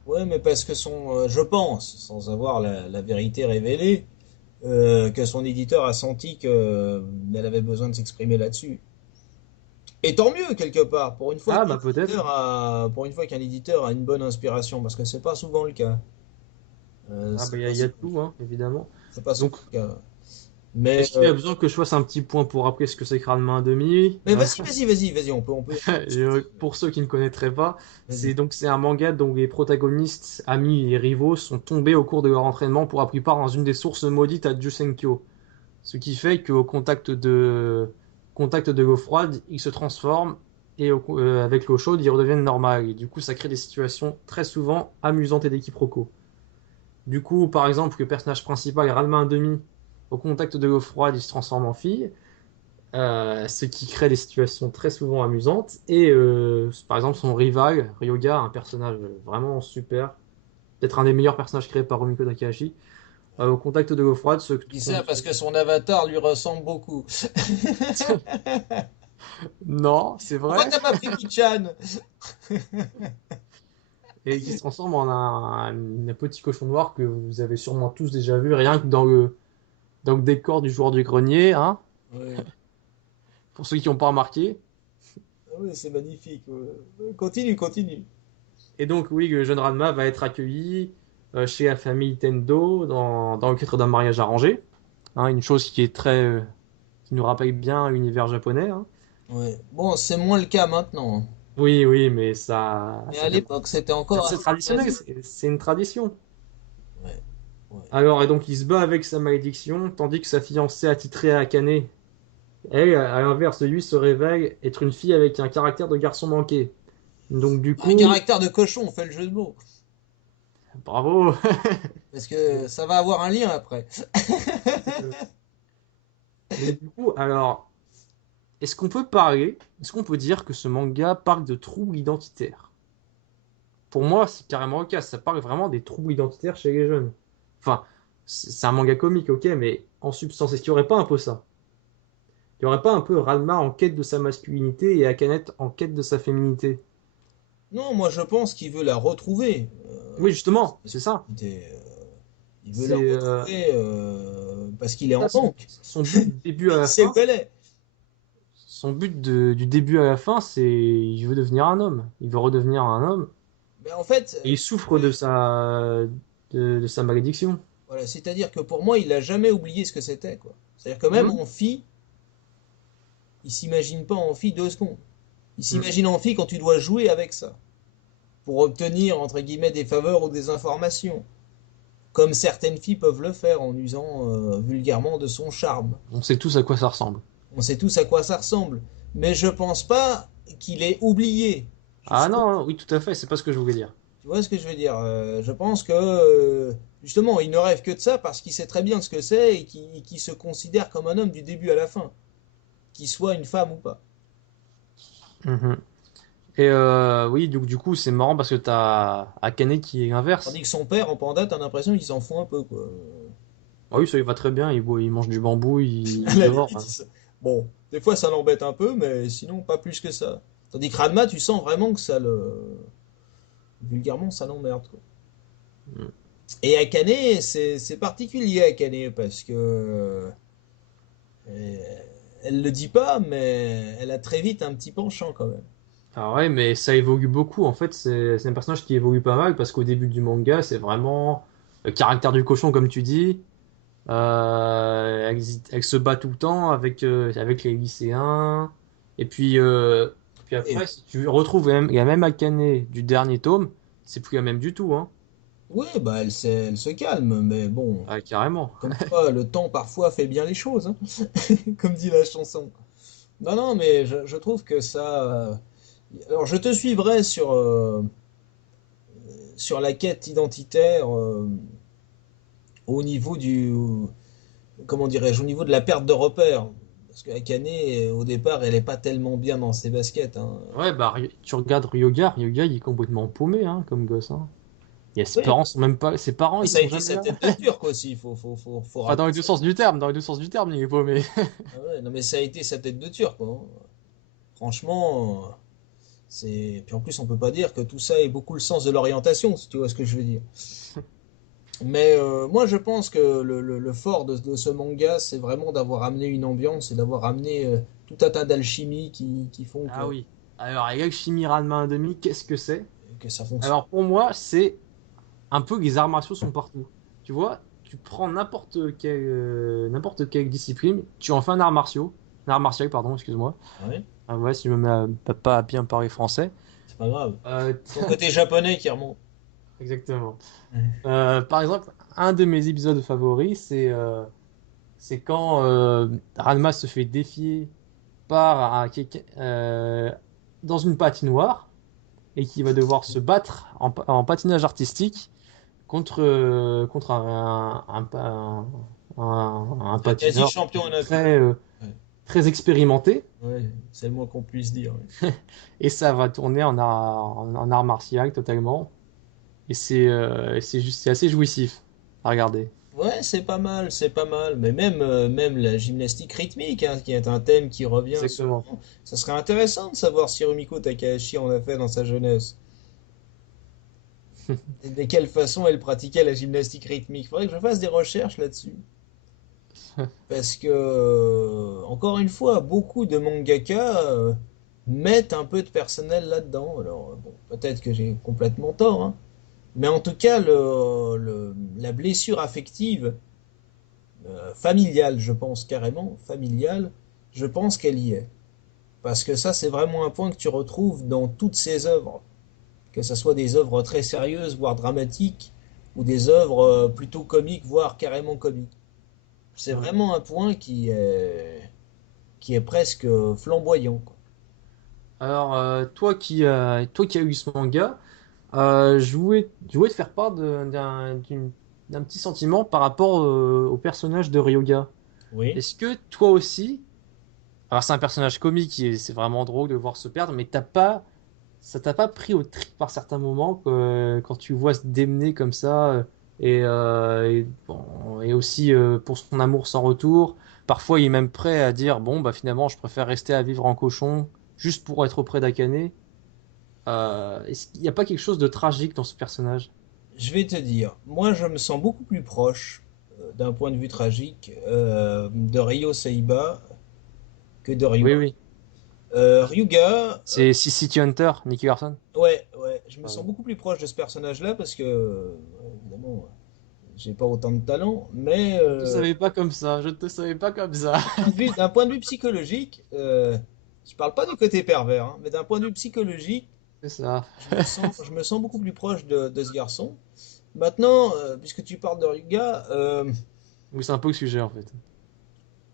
Ouais, mais parce que je pense, sans avoir la vérité révélée, que son éditeur a senti qu'elle avait besoin de s'exprimer là-dessus. Et tant mieux quelque part, Ah, bah peut-être. pour une fois qu'un éditeur a une bonne inspiration, parce que c'est pas souvent le cas. Ah, bah C'est pas il y a souvent, tout, hein, évidemment. c'est pas souvent Donc, le cas. Mais, est-ce qu'il y a besoin que je fasse un petit point pour rappeler ce que c'est que Ranma 1/2? mais vas-y, on peut y aller tout de suite. Pour ceux qui ne connaîtraient pas, Vas-y. c'est un manga dont les protagonistes, amis et rivaux sont tombés au cours de leur entraînement pour appris part dans une des sources maudites à Jusenkyo. Ce qui fait qu'au contact de l'eau froide, ils se transforment et avec l'eau chaude, ils redeviennent normales. Et du coup, ça crée des situations très souvent amusantes et des quiproquos. Du coup, par exemple, le personnage principal, Ranma 1/2, au contact de l'eau froide, il se transforme en fille, ce qui crée des situations très souvent amusantes. Et par exemple, son rival, Ryoga, un personnage vraiment super, peut-être un des meilleurs personnages créés par Rumiko Takahashi, au contact de l'eau froide, Dis ça parce que son avatar lui ressemble beaucoup. Non, c'est Pourquoi vrai. t'as pas pris Pichan? Et qui se transforme en un petit cochon noir que vous avez sûrement tous déjà vu, rien que dans le décor du joueur du grenier, hein, Oui, pour ceux qui n'ont pas remarqué. oui, c'est magnifique. Continue, continue. Et donc, oui, le jeune Ranma va être accueilli chez la famille Tendo dans le cadre d'un mariage arrangé. Hein, une chose qui est qui nous rappelle bien l'univers japonais. Hein. Ouais. Bon, c'est moins le cas maintenant, hein. Oui, oui, mais ça, Mais ça à fait l'époque, c'était encore c'est assez traditionnel, classique. c'est une tradition. Ouais, ouais. Alors, et donc, il se bat avec sa malédiction, tandis que sa fiancée attitrée à Akane, elle, à l'inverse de lui, se révèle être une fille avec un caractère de garçon manqué. Donc, du Un coup, caractère de cochon, on fait le jeu de mots. bravo. Parce que ça va avoir un lien après. Donc, du coup, alors, est-ce qu'on peut dire que ce manga parle de troubles identitaires? Pour moi, c'est carrément le cas. Ça parle vraiment des troubles identitaires chez les jeunes. Enfin, c'est un manga comique, ok, mais en substance, est-ce qu'il n'y aurait pas un peu ça? Il n'y aurait pas un peu Ranma en quête de sa masculinité et Akane en quête de sa féminité? Non, moi je pense qu'il veut la retrouver. Oui, justement, c'est ça. Masculinité, il veut la C'est retrouver parce qu'il est ça en manque. son but du début à Il la sait fin. où elle est. Son but du début à la fin, c'est il veut devenir un homme. Il veut redevenir un homme. Mais en fait, Et il souffre de sa malédiction. voilà, c'est-à-dire que pour moi, il a jamais oublié ce que c'était, quoi. C'est-à-dire que même Mhm. Amphi, il s'imagine pas Amphi 2 secondes. Il Mhm. s'imagine Amphi quand tu dois jouer avec ça, pour obtenir, entre guillemets, des faveurs ou des informations. Comme certaines filles peuvent le faire en usant vulgairement de son charme. On sait tous à quoi ça ressemble. On sait tous à quoi ça ressemble. Mais je pense pas qu'il ait oublié. Ah non, non, oui, tout à fait, c'est pas ce que je voulais dire. Tu vois ce que je veux dire? Je pense que justement, il ne rêve que de ça parce qu'il sait très bien ce que c'est et qu'il se considère comme un homme du début à la fin, qu'il soit une femme ou pas. Mhm. Et oui, du coup, c'est marrant parce que t'as Akane qui est Tandis inverse. que son père, en panda, t'as l'impression qu'il s'en fout un peu, quoi. Ah oui, ça il va très bien, il mange du bambou, À il la dort. limite, bon, des fois ça l'embête un peu, mais sinon pas plus que ça. Tandis que Ranma, tu sens vraiment que ça le. Vulgairement, ça l'emmerde, quoi. Mhm. Et Akane, c'est particulier Akane parce que elle le dit pas, mais elle a très vite un petit penchant quand même. Ah ouais, mais ça évolue beaucoup. En fait, c'est un personnage qui évolue pas mal parce qu'au début du manga, c'est vraiment le caractère du cochon, comme tu dis. Elle se bat tout le temps avec les lycéens. Et puis Et, après, si tu retrouves la même Akane du dernier tome, c'est plus la même du tout, hein. oui, bah elle se calme, mais bon, Ah, carrément. comme quoi le temps parfois fait bien les choses, hein, comme dit la chanson. Non, non, mais je trouve que ça. Alors je te suivrai sur la quête identitaire au niveau du. Comment dirais-je, au niveau de la perte de repères. Parce que Akane, au départ, elle est pas tellement bien dans ses baskets, hein. Ouais, bah tu regardes Ryoga, il est complètement paumé, hein, comme gosse, hein. Ses Oui, parents sont même pas, ses parents, ils ça a sont été jamais sa là. tête de Turc aussi, faut Enfin, dans rappeler les deux ça. sens du terme, il est paumé. Ah ouais, non mais ça a été sa tête de Turc, quoi, hein. Franchement, c'est. Puis en plus, on peut pas dire que tout ça ait beaucoup le sens de l'orientation, si tu vois ce que je veux dire. Mais moi, je pense que le fort de ce manga, c'est vraiment d'avoir amené une ambiance et d'avoir amené tout un tas d'alchimies qui font Ah oui. Alors, Yagshimi Ranma 1,5, qu'est-ce que c'est? que ça fonctionne. Alors, pour moi, c'est un peu que les arts martiaux sont partout. Tu vois, tu prends n'importe quelle discipline, tu en fais un art martial, pardon, excuse-moi. Ouais, Ah ouais, si je me mets pas à bien parler français. c'est pas grave. Euh, Ton côté japonais qui remonte. exactement. Ouais. Par exemple, un de mes épisodes favoris, c'est quand Ranma se fait défier par dans une patinoire et qui va devoir se battre en patinage artistique contre un Un quasi patineur champion olympique. très, Ouais, très expérimenté. ouais, c'est le moins qu'on puisse dire. Ouais. Et ça va tourner en art martial totalement. Et c'est assez jouissif à regarder. Ouais, c'est pas mal, c'est pas mal. Mais même la gymnastique rythmique, hein, qui est un thème qui revient Exactement. souvent. Ça serait intéressant de savoir si Rumiko Takahashi en a fait dans sa jeunesse. Et de quelle façon elle pratiquait la gymnastique rythmique. Faudrait que je fasse des recherches là-dessus. Parce que, encore une fois, beaucoup de mangaka mettent un peu de personnel là-dedans. Alors, bon, peut-être que j'ai complètement tort, hein. Mais en tout cas, la blessure affective, familiale, je pense carrément, familiale, je pense qu'elle y est. Parce que ça, c'est vraiment un point que tu retrouves dans toutes ces œuvres. Que ce soit des œuvres très sérieuses, voire dramatiques, ou des œuvres plutôt comiques, voire carrément comiques. C'est vraiment un point qui est presque flamboyant, quoi. Alors, toi qui as lu ce manga, je voulais te faire part d'un petit sentiment par rapport au personnage de Ryoga. Oui. Est-ce que toi aussi, alors c'est un personnage comique, c'est vraiment drôle de le voir se perdre, mais ça t'a pas pris au trip par certains moments quand tu le vois se démener comme ça bon, et aussi pour son amour sans retour. Parfois, il est même prêt à dire, bon, bah finalement, je préfère rester à vivre en cochon juste pour être auprès d'Akane. Est-ce qu'il n'y a pas quelque chose de tragique dans ce personnage? Je vais te dire, moi je me sens beaucoup plus proche, d'un point de vue tragique, de Ryo Seiba que de Oui, Ryuga. oui. Ryuga, C'est City Hunter, Nicky Larson. ouais, ouais, me sens beaucoup plus proche de ce personnage-là parce que, évidemment, j'ai pas autant de talent, mais Je te savais pas comme ça, je te savais pas comme ça. d'un point de vue psychologique, je parle pas du côté pervers, hein, mais d'un point de vue psychologique, C'est ça. je me sens beaucoup plus proche de ce garçon. Maintenant, puisque tu parles de Ryuga, Oui, c'est un peu le sujet en fait.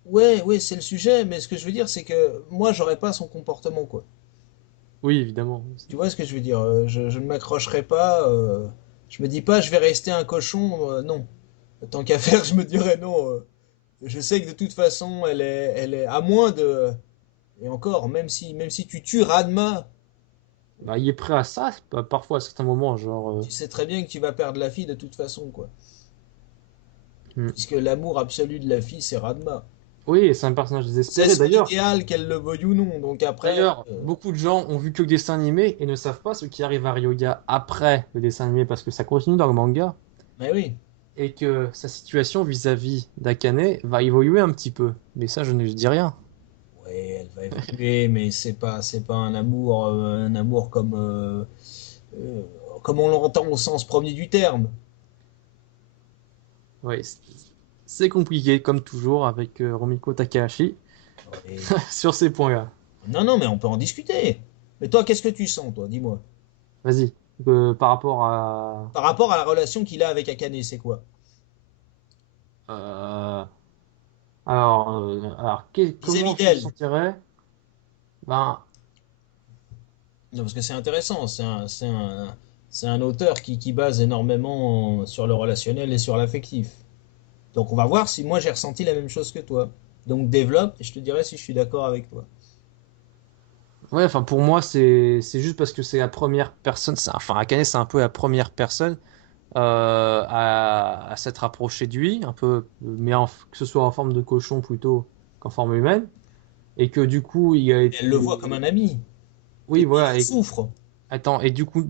ouais, ouais, c'est le sujet, mais ce que je veux dire, c'est que moi, j'aurais pas son comportement, quoi. Oui, évidemment. Tu vois ce que je veux dire? Je ne m'accrocherai pas. Je me dis pas, je vais rester un cochon. Non. Tant qu'à faire, je me dirais non. Je sais que de toute façon, elle est à moins de. Et encore, même si tu tues Radma, Bah, il est prêt à ça, parfois à certains moments, tu sais très bien que tu vas perdre la fille de toute façon, quoi. hmm. Puisque l'amour absolu de la fille, c'est Radma. Oui, c'est un personnage C'est désespéré. son D'ailleurs, idéal, qu'elle le veuille ou non. Donc après, beaucoup de gens ont vu que le dessin animé et ne savent pas ce qui arrive à Ryoga après le dessin animé parce que ça continue dans le manga mais oui. et que sa situation vis-à-vis d'Akane va évoluer un petit peu. Mais ça, je ne dis rien. Ouais, elle va évoluer, mais c'est pas un amour euh, comme on l'entend au sens premier du terme. Oui, c'est compliqué comme toujours avec Romiko Takahashi Et- sur ces points-là. Non, non, mais on peut en discuter. Mais toi, qu'est-ce que tu sens, toi? Dis-moi. Vas-y, par rapport à Par rapport à la relation qu'il a avec Akane, c'est quoi? euh, alors Vis-à-vis comment je le d'elle. sentirais? Ben, Non, parce que c'est intéressant. C'est un auteur qui base énormément sur le relationnel et sur l'affectif. Donc on va voir si moi j'ai ressenti la même chose que toi. Donc développe et je te dirai si je suis d'accord avec toi. ouais, enfin pour moi c'est juste parce que c'est la première personne, enfin Akane c'est un peu la première personne à s'être rapproché de lui, un peu, mais que ce soit en forme de cochon plutôt qu'en forme humaine, et que du coup il a Et elle le voit comme un été, ami. Et oui lui, il voilà, en souffre. attends, et du coup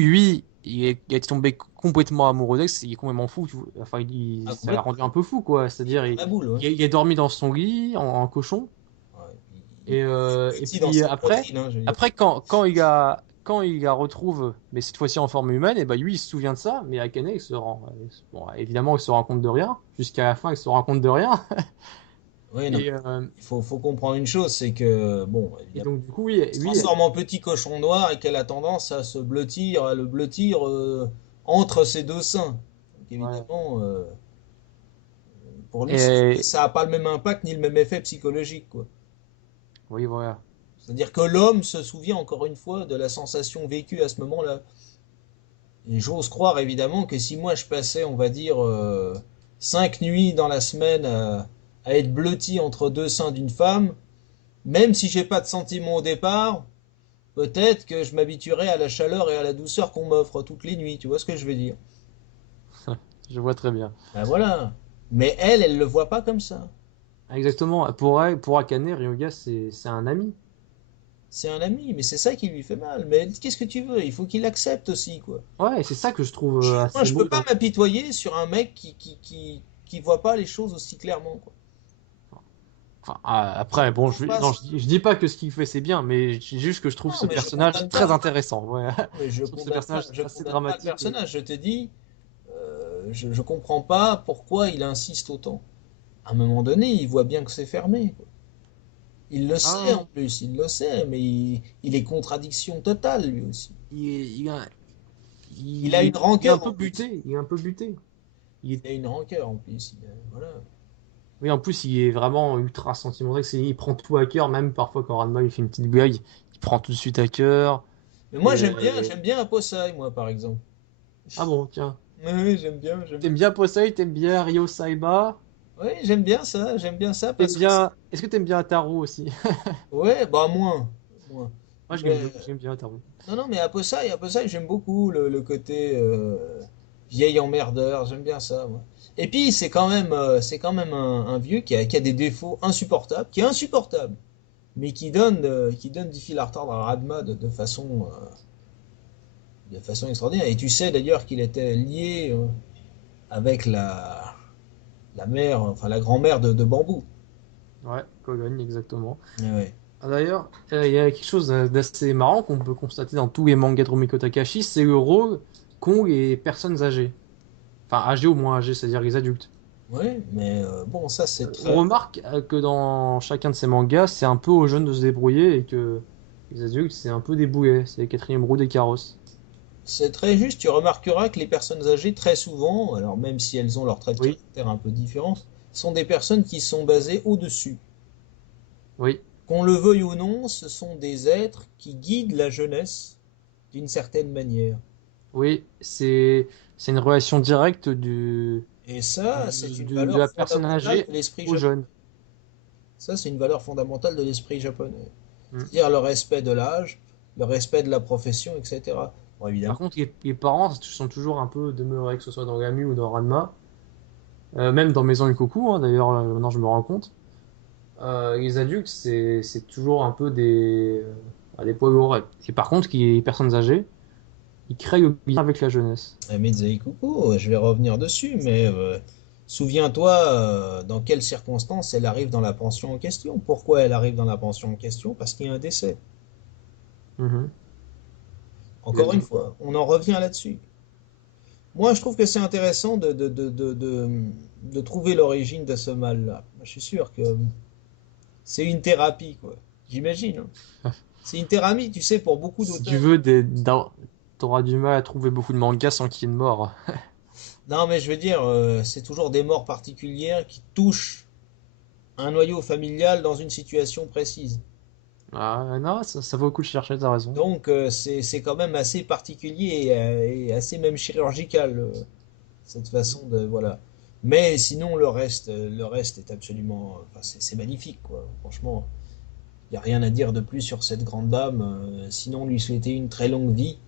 lui il est tombé complètement amoureux d'elle, il est complètement fou, enfin Ah, ça l'a complètement. rendu un peu fou quoi, Il est c'est-à-dire dans la boule, ouais. il a dormi dans son lit en cochon. Ouais, il est Et petit dans puis sa après, poitrine, hein, je veux dire. après quand il la retrouve, mais cette fois-ci en forme humaine, et ben lui il se souvient de ça, mais Akane il se rend, bon, évidemment il se rend compte de rien, jusqu'à la fin il se rend compte de rien. Oui, non, Et, mais faut comprendre une chose, c'est que, bon, et évidemment, donc du coup oui, il se lui, transforme en petit cochon noir et qu'elle a tendance à se blottir, à le blottir entre ses deux seins. Donc ouais. évidemment, pour lui, Et ça n'a pas le même impact ni le même effet psychologique, quoi. oui voilà. C'est-à-dire que l'homme se souvient encore une fois de la sensation vécue à ce moment-là. Et j'ose croire évidemment que si moi je passais, on va dire, 5 nuits dans la semaine à être blotti entre deux seins d'une femme, même si j'ai pas de sentiment au départ, peut-être que je m'habituerais à la chaleur et à la douceur qu'on m'offre toutes les nuits. Tu vois ce que je veux dire? Je vois très bien. Ben voilà. Mais elle le voit pas comme ça. Exactement. Pour Akane, Ryoga c'est un ami. C'est un ami, mais c'est ça qui lui fait mal. Mais qu'est-ce que tu veux? Il faut qu'il accepte aussi, quoi. Ouais, et c'est ça que je trouve Moi, assez je beau peux pas dans. m'apitoyer sur un mec qui voit pas les choses aussi clairement, quoi. Enfin, Je après, bon, comprends pas non, ça. je dis pas que ce qu'il fait c'est bien, mais je dis juste que je trouve Non, ce mais je personnage condamne très pas. intéressant. Ouais. Non, mais Je trouve ce personnage je assez condamne pas le dramatique et personnage. Je te dis, je comprends pas pourquoi il insiste autant. À un moment donné, il voit bien que c'est fermé, quoi. Il le sait en ah, plus, il le sait, mais il est contradiction totale lui aussi. il est, il a- Il a une il est un rancœur peu en plus. buté, il est un peu buté. Il est- Il a une rancœur en plus. Voilà. oui, en plus, il est vraiment ultra sentimental. Il prend tout à cœur, même parfois quand Ranma il fait une petite blague, il prend tout de suite à cœur. Mais moi, Et, j'aime bien Aposai, moi, par exemple. ah bon, tiens. Oui, oui, j'aime T'aimes bien Posei, t'aimes bien Ryo Saiba, oui, j'aime bien ça t'aimes parce que bien. Est-ce que t'aimes bien Ataru aussi? ouais, bah moins, moins. Moi, Mais j'aime bien Ataru. non, non, mais Aposai, j'aime beaucoup le côté vieil emmerdeur, j'aime bien ça, moi. Et puis c'est quand même un vieux qui a des défauts insupportables, qui est insupportable, mais qui donne du fil à retordre à Radma de façon extraordinaire. Et tu sais d'ailleurs qu'il était lié avec la mère, enfin la grand-mère de Bambou. Ouais, Cologne, exactement. Ouais, ouais. D'ailleurs, il y a quelque chose d'assez marrant qu'on peut constater dans tous les mangas de Rumiko Takahashi, c'est le rôle qu'ont les personnes âgées. Enfin, âgées ou moins âgées, c'est-à-dire les adultes. Ouais, mais bon, ça c'est On très. remarque que dans chacun de ces mangas, c'est un peu aux jeunes de se débrouiller et que les adultes, c'est un peu des boulets, c'est les quatrième roue des carrosses. C'est très juste, tu remarqueras que les personnes âgées, très souvent, alors même si elles ont leur trait de Oui, caractère un peu différent, sont des personnes qui sont basées au-dessus. oui, Qu'on le veuille ou non, ce sont des êtres qui guident la jeunesse d'une certaine manière. oui, c'est une relation directe Et ça, c'est une de valeur la personne fondamentale âgée de l'esprit aux japonais. jeunes. Ça, c'est une valeur fondamentale de l'esprit japonais. Mm. C'est-à-dire le respect de l'âge, le respect de la profession, etc. Bon, Par évidemment. contre, les parents sont toujours un peu demeurés, que ce soit dans Gamu ou dans Ranma, même dans Maison Ikoku, hein, d'ailleurs, maintenant je me rends compte. Les adultes, c'est toujours un peu des poids lourds. Et par contre, les personnes âgées, ils créent le lien avec la jeunesse. Mizai Kuku, je vais revenir dessus, mais souviens-toi dans quelles circonstances elle arrive dans la pension en question. Pourquoi elle arrive dans la pension en question? Parce qu'il y a un décès. Mhm. Encore une Exactement. fois, on en revient là-dessus. Moi, je trouve que c'est intéressant de trouver l'origine de ce mal-là. Je suis sûr que c'est une thérapie, quoi. J'imagine, hein. C'est une thérapie, tu sais, pour beaucoup Si tu d'auteurs. veux, t'auras du mal à trouver beaucoup de mangas sans qu'il y ait de mort. Non, mais je veux dire, c'est toujours des morts particulières qui touchent un noyau familial dans une situation précise. Ah, non, ça vaut le coup de chercher, t'as raison. Donc c'est quand même assez particulier et assez même chirurgical cette façon de voilà. Mais sinon le reste est absolument, enfin, c'est magnifique quoi. Franchement, il y a rien à dire de plus sur cette grande dame. Sinon lui souhaiter une très longue vie,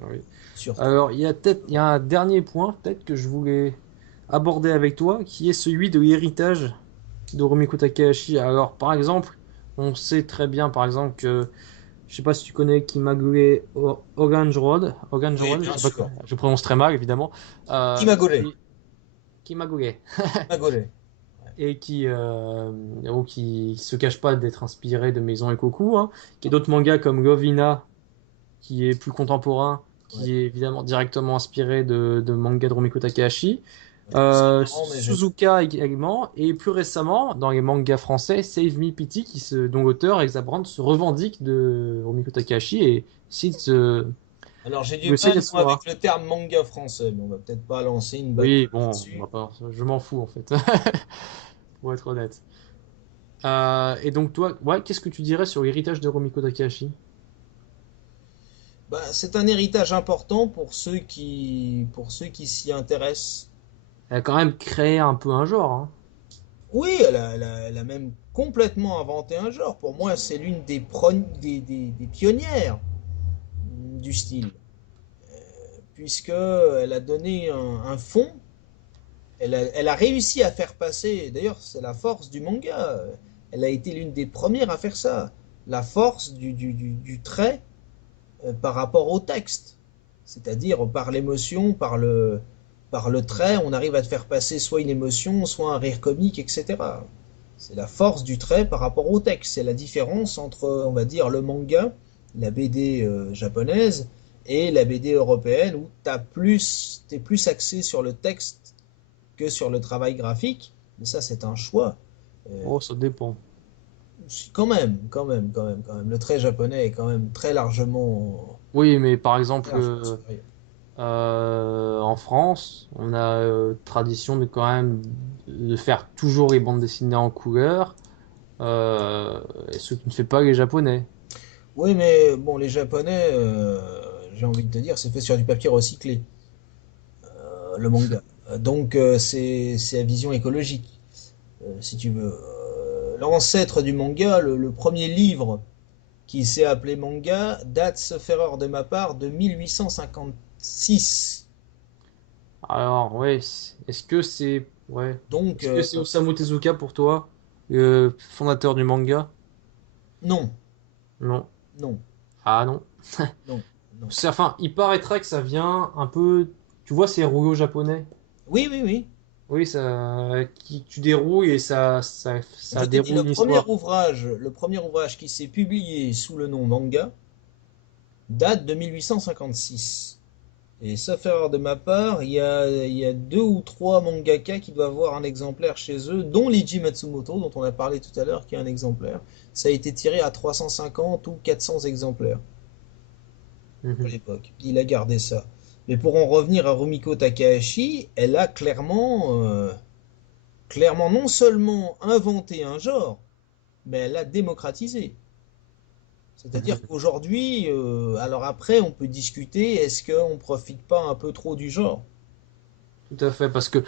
Oui. surtout. Alors, il y a un dernier point, peut-être que je voulais aborder avec toi, qui est celui de l'héritage de Rumiko Takahashi. Alors, par exemple, on sait très bien, par exemple, que je sais pas si tu connais Kimagure Orange Oui, Road, bien sûr. je prononce très mal évidemment, Kimagure, qui Kimagure Kimagure. et qui se cache pas d'être inspiré de Maison Ekoku, hein, qui est d'autres mangas comme Lovina, qui est plus contemporain, Ouais, qui est évidemment directement inspiré de manga de Rumiko Takahashi. ouais. C'est marrant, mais j'ai. Suzuka également, et plus récemment, dans les mangas français, Save Me Pity, dont l'auteur, Elsa Brandt, se revendique de Rumiko Takahashi et cite Alors j'ai du le mal moi Seiyatsura. avec le terme manga français, mais on va peut-être pas lancer une bataille Oui, bon, là-dessus. je m'en fous en fait, pour être honnête. Et donc toi, ouais, qu'est-ce que tu dirais sur l'héritage de Rumiko Takahashi? Bah, c'est un héritage important pour ceux qui s'y intéressent. Elle a quand même créé un peu un genre, hein. Oui, elle a même complètement inventé un genre. Pour moi, c'est l'une des pionnières du style, puisque elle a donné un fond. Elle a réussi à faire passer. D'ailleurs, c'est la force du manga. Elle a été l'une des premières à faire ça. La force du trait par rapport au texte. C'est-à-dire par l'émotion, par le trait, on arrive à te faire passer soit une émotion, soit un rire comique, etc. C'est la force du trait par rapport au texte. C'est la différence entre, on va dire, le manga, la BD japonaise, et la BD européenne, où t'es plus axé sur le texte que sur le travail graphique. Mais ça, c'est un choix. Euh, Oh, ça dépend. quand même. Le trait japonais est quand même Oui, mais par très exemple, largement supérieur. en France, on a tradition de quand même de faire toujours les bandes dessinées en couleur, et ce qui ne fait pas les Japonais. Oui, mais bon, les Japonais, j'ai envie de te dire, c'est fait sur du papier recyclé, le manga. Donc, c'est à vision écologique, si tu veux. L'ancêtre du manga, le premier livre qui s'est appelé manga, date, sauf erreur de ma part, de 1856. Alors, ouais, ouais, Donc, est-ce que c'est Osamu Tezuka pour toi, le fondateur du manga? non, Non. non, Ah non. non, non. Enfin, il paraîtrait que ça vient un peu, tu vois, ces rouleaux japonais. Oui, oui, oui. Oui, ça, qui tu dérouilles et Je ça te dis, déroule une histoire. le premier ouvrage qui s'est publié sous le nom manga date de 1856. Et sauf erreur de ma part, il y a deux ou trois mangaka qui doivent avoir un exemplaire chez eux, dont Leiji Matsumoto, dont on a parlé tout à l'heure, qui a un exemplaire. Ça a été tiré à 350 ou 400 exemplaires pour Mhm. l'époque. Il a gardé ça. Mais pour en revenir à Rumiko Takahashi, elle a clairement non seulement inventé un genre, mais elle l'a démocratisé. C'est-à-dire Mhm. qu'aujourd'hui, alors après, on peut discuter, est-ce qu'on profite pas un peu trop du genre? Tout à fait, parce que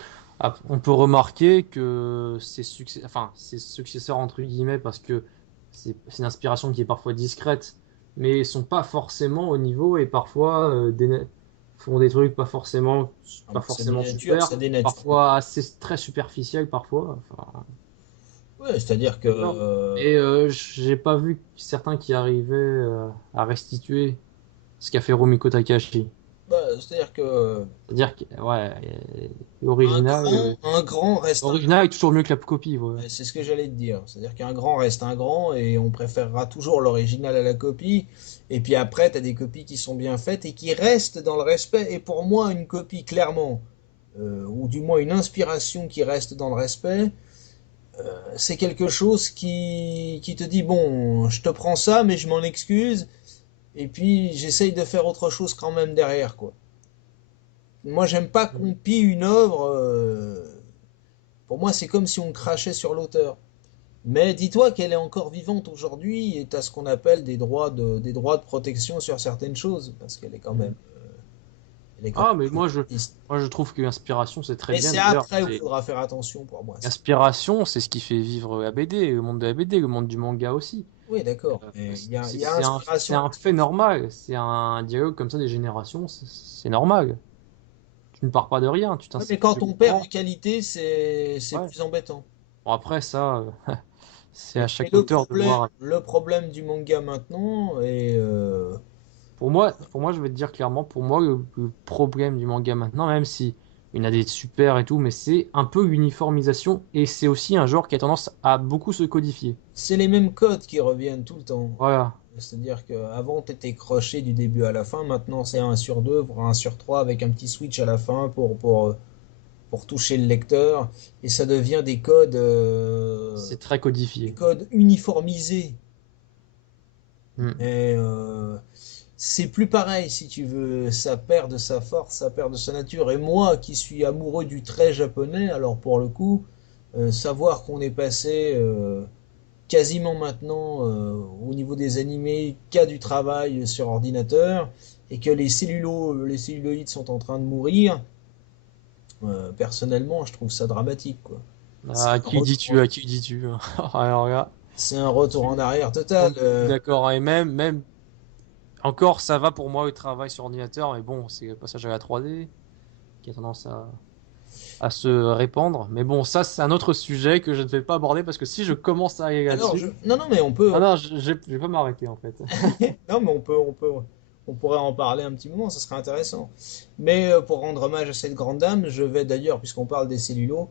on peut remarquer que ses successeurs entre guillemets, parce que c'est une inspiration qui est parfois discrète, mais ils sont pas forcément au niveau et parfois font des trucs Ah pas bah, forcément super, ça dénature. parfois assez très superficiels parfois. Enfin, Ouais, c'est-à-dire que d'accord. Et j'ai pas vu certains qui arrivaient à restituer ce qu'a fait Rumiko Takahashi. c'est-à-dire que C'est-à-dire que ouais, l'original. un grand reste un L'original est toujours mieux que la copie, ouais. c'est ce que j'allais te dire. C'est-à-dire qu'un grand reste un grand et on préférera toujours l'original à la copie. Et puis après, tu as des copies qui sont bien faites et qui restent dans le respect. Et pour moi, une copie, clairement, ou du moins une inspiration qui reste dans le respect, c'est quelque chose qui te dit, bon, je te prends ça, mais je m'en excuse. Et puis, j'essaye de faire autre chose quand même derrière, quoi. Moi, j'aime pas qu'on pille une œuvre. Pour moi, c'est comme si on crachait sur l'auteur. Mais dis-toi qu'elle est encore vivante aujourd'hui et tu as ce qu'on appelle des droits de protection sur certaines choses, parce qu'elle est quand même, elle est quand Ah, mais même une artiste. moi je trouve que l'inspiration c'est très Mais bien. c'est D'ailleurs, après où il faudra faire attention pour moi. l'inspiration c'est ce qui fait vivre la BD, le monde de la BD, le monde du manga aussi. Oui, d'accord. Mais il y a C'est inspiration. un fait normal. C'est un dialogue comme ça des générations, c'est normal. Tu ne pars pas de rien, Ouais, mais je quand on perd en comprends. qualité, c'est Ouais. plus embêtant. Bon, après, ça, c'est à Mais chaque auteur de voir. le problème du manga maintenant est Pour moi, je vais te dire clairement, pour moi, le problème du manga maintenant, même si il y en a des super et tout, mais c'est un peu l'uniformisation et c'est aussi un genre qui a tendance à beaucoup se codifier. c'est les mêmes codes qui reviennent tout le temps. Voilà. C'est-à-dire qu'avant, tu étais croché du début à la fin. Maintenant, c'est un sur 2 voire un sur 3 avec un petit switch à la fin pour toucher le lecteur. Et ça devient C'est très des codifié. codes uniformisés. Mm. Mais c'est plus pareil, si tu veux. Ça perd de sa force, ça perd de sa nature. Et moi, qui suis amoureux du trait japonais, alors pour le coup, savoir qu'on est passé quasiment maintenant au niveau des animés qu'à du travail sur ordinateur et que les celluloïdes sont en train de mourir, personnellement, je trouve ça dramatique, quoi. C'est À un qui retour, dis-tu? À qui dis-tu? Alors là, c'est un retour en arrière total. je suis d'accord. Et même, encore, ça va pour moi le travail sur ordinateur, mais bon, c'est le passage à la 3D qui a tendance à se répandre. Mais bon, ça, c'est un autre sujet que je ne vais pas aborder parce que si je commence à aller là-dessus, Non, non, mais ah non, je vais pas m'arrêter en fait. non, mais on pourrait en parler un petit moment, ça serait intéressant. Mais pour rendre hommage à cette grande dame, je vais d'ailleurs, puisqu'on parle des cellulos,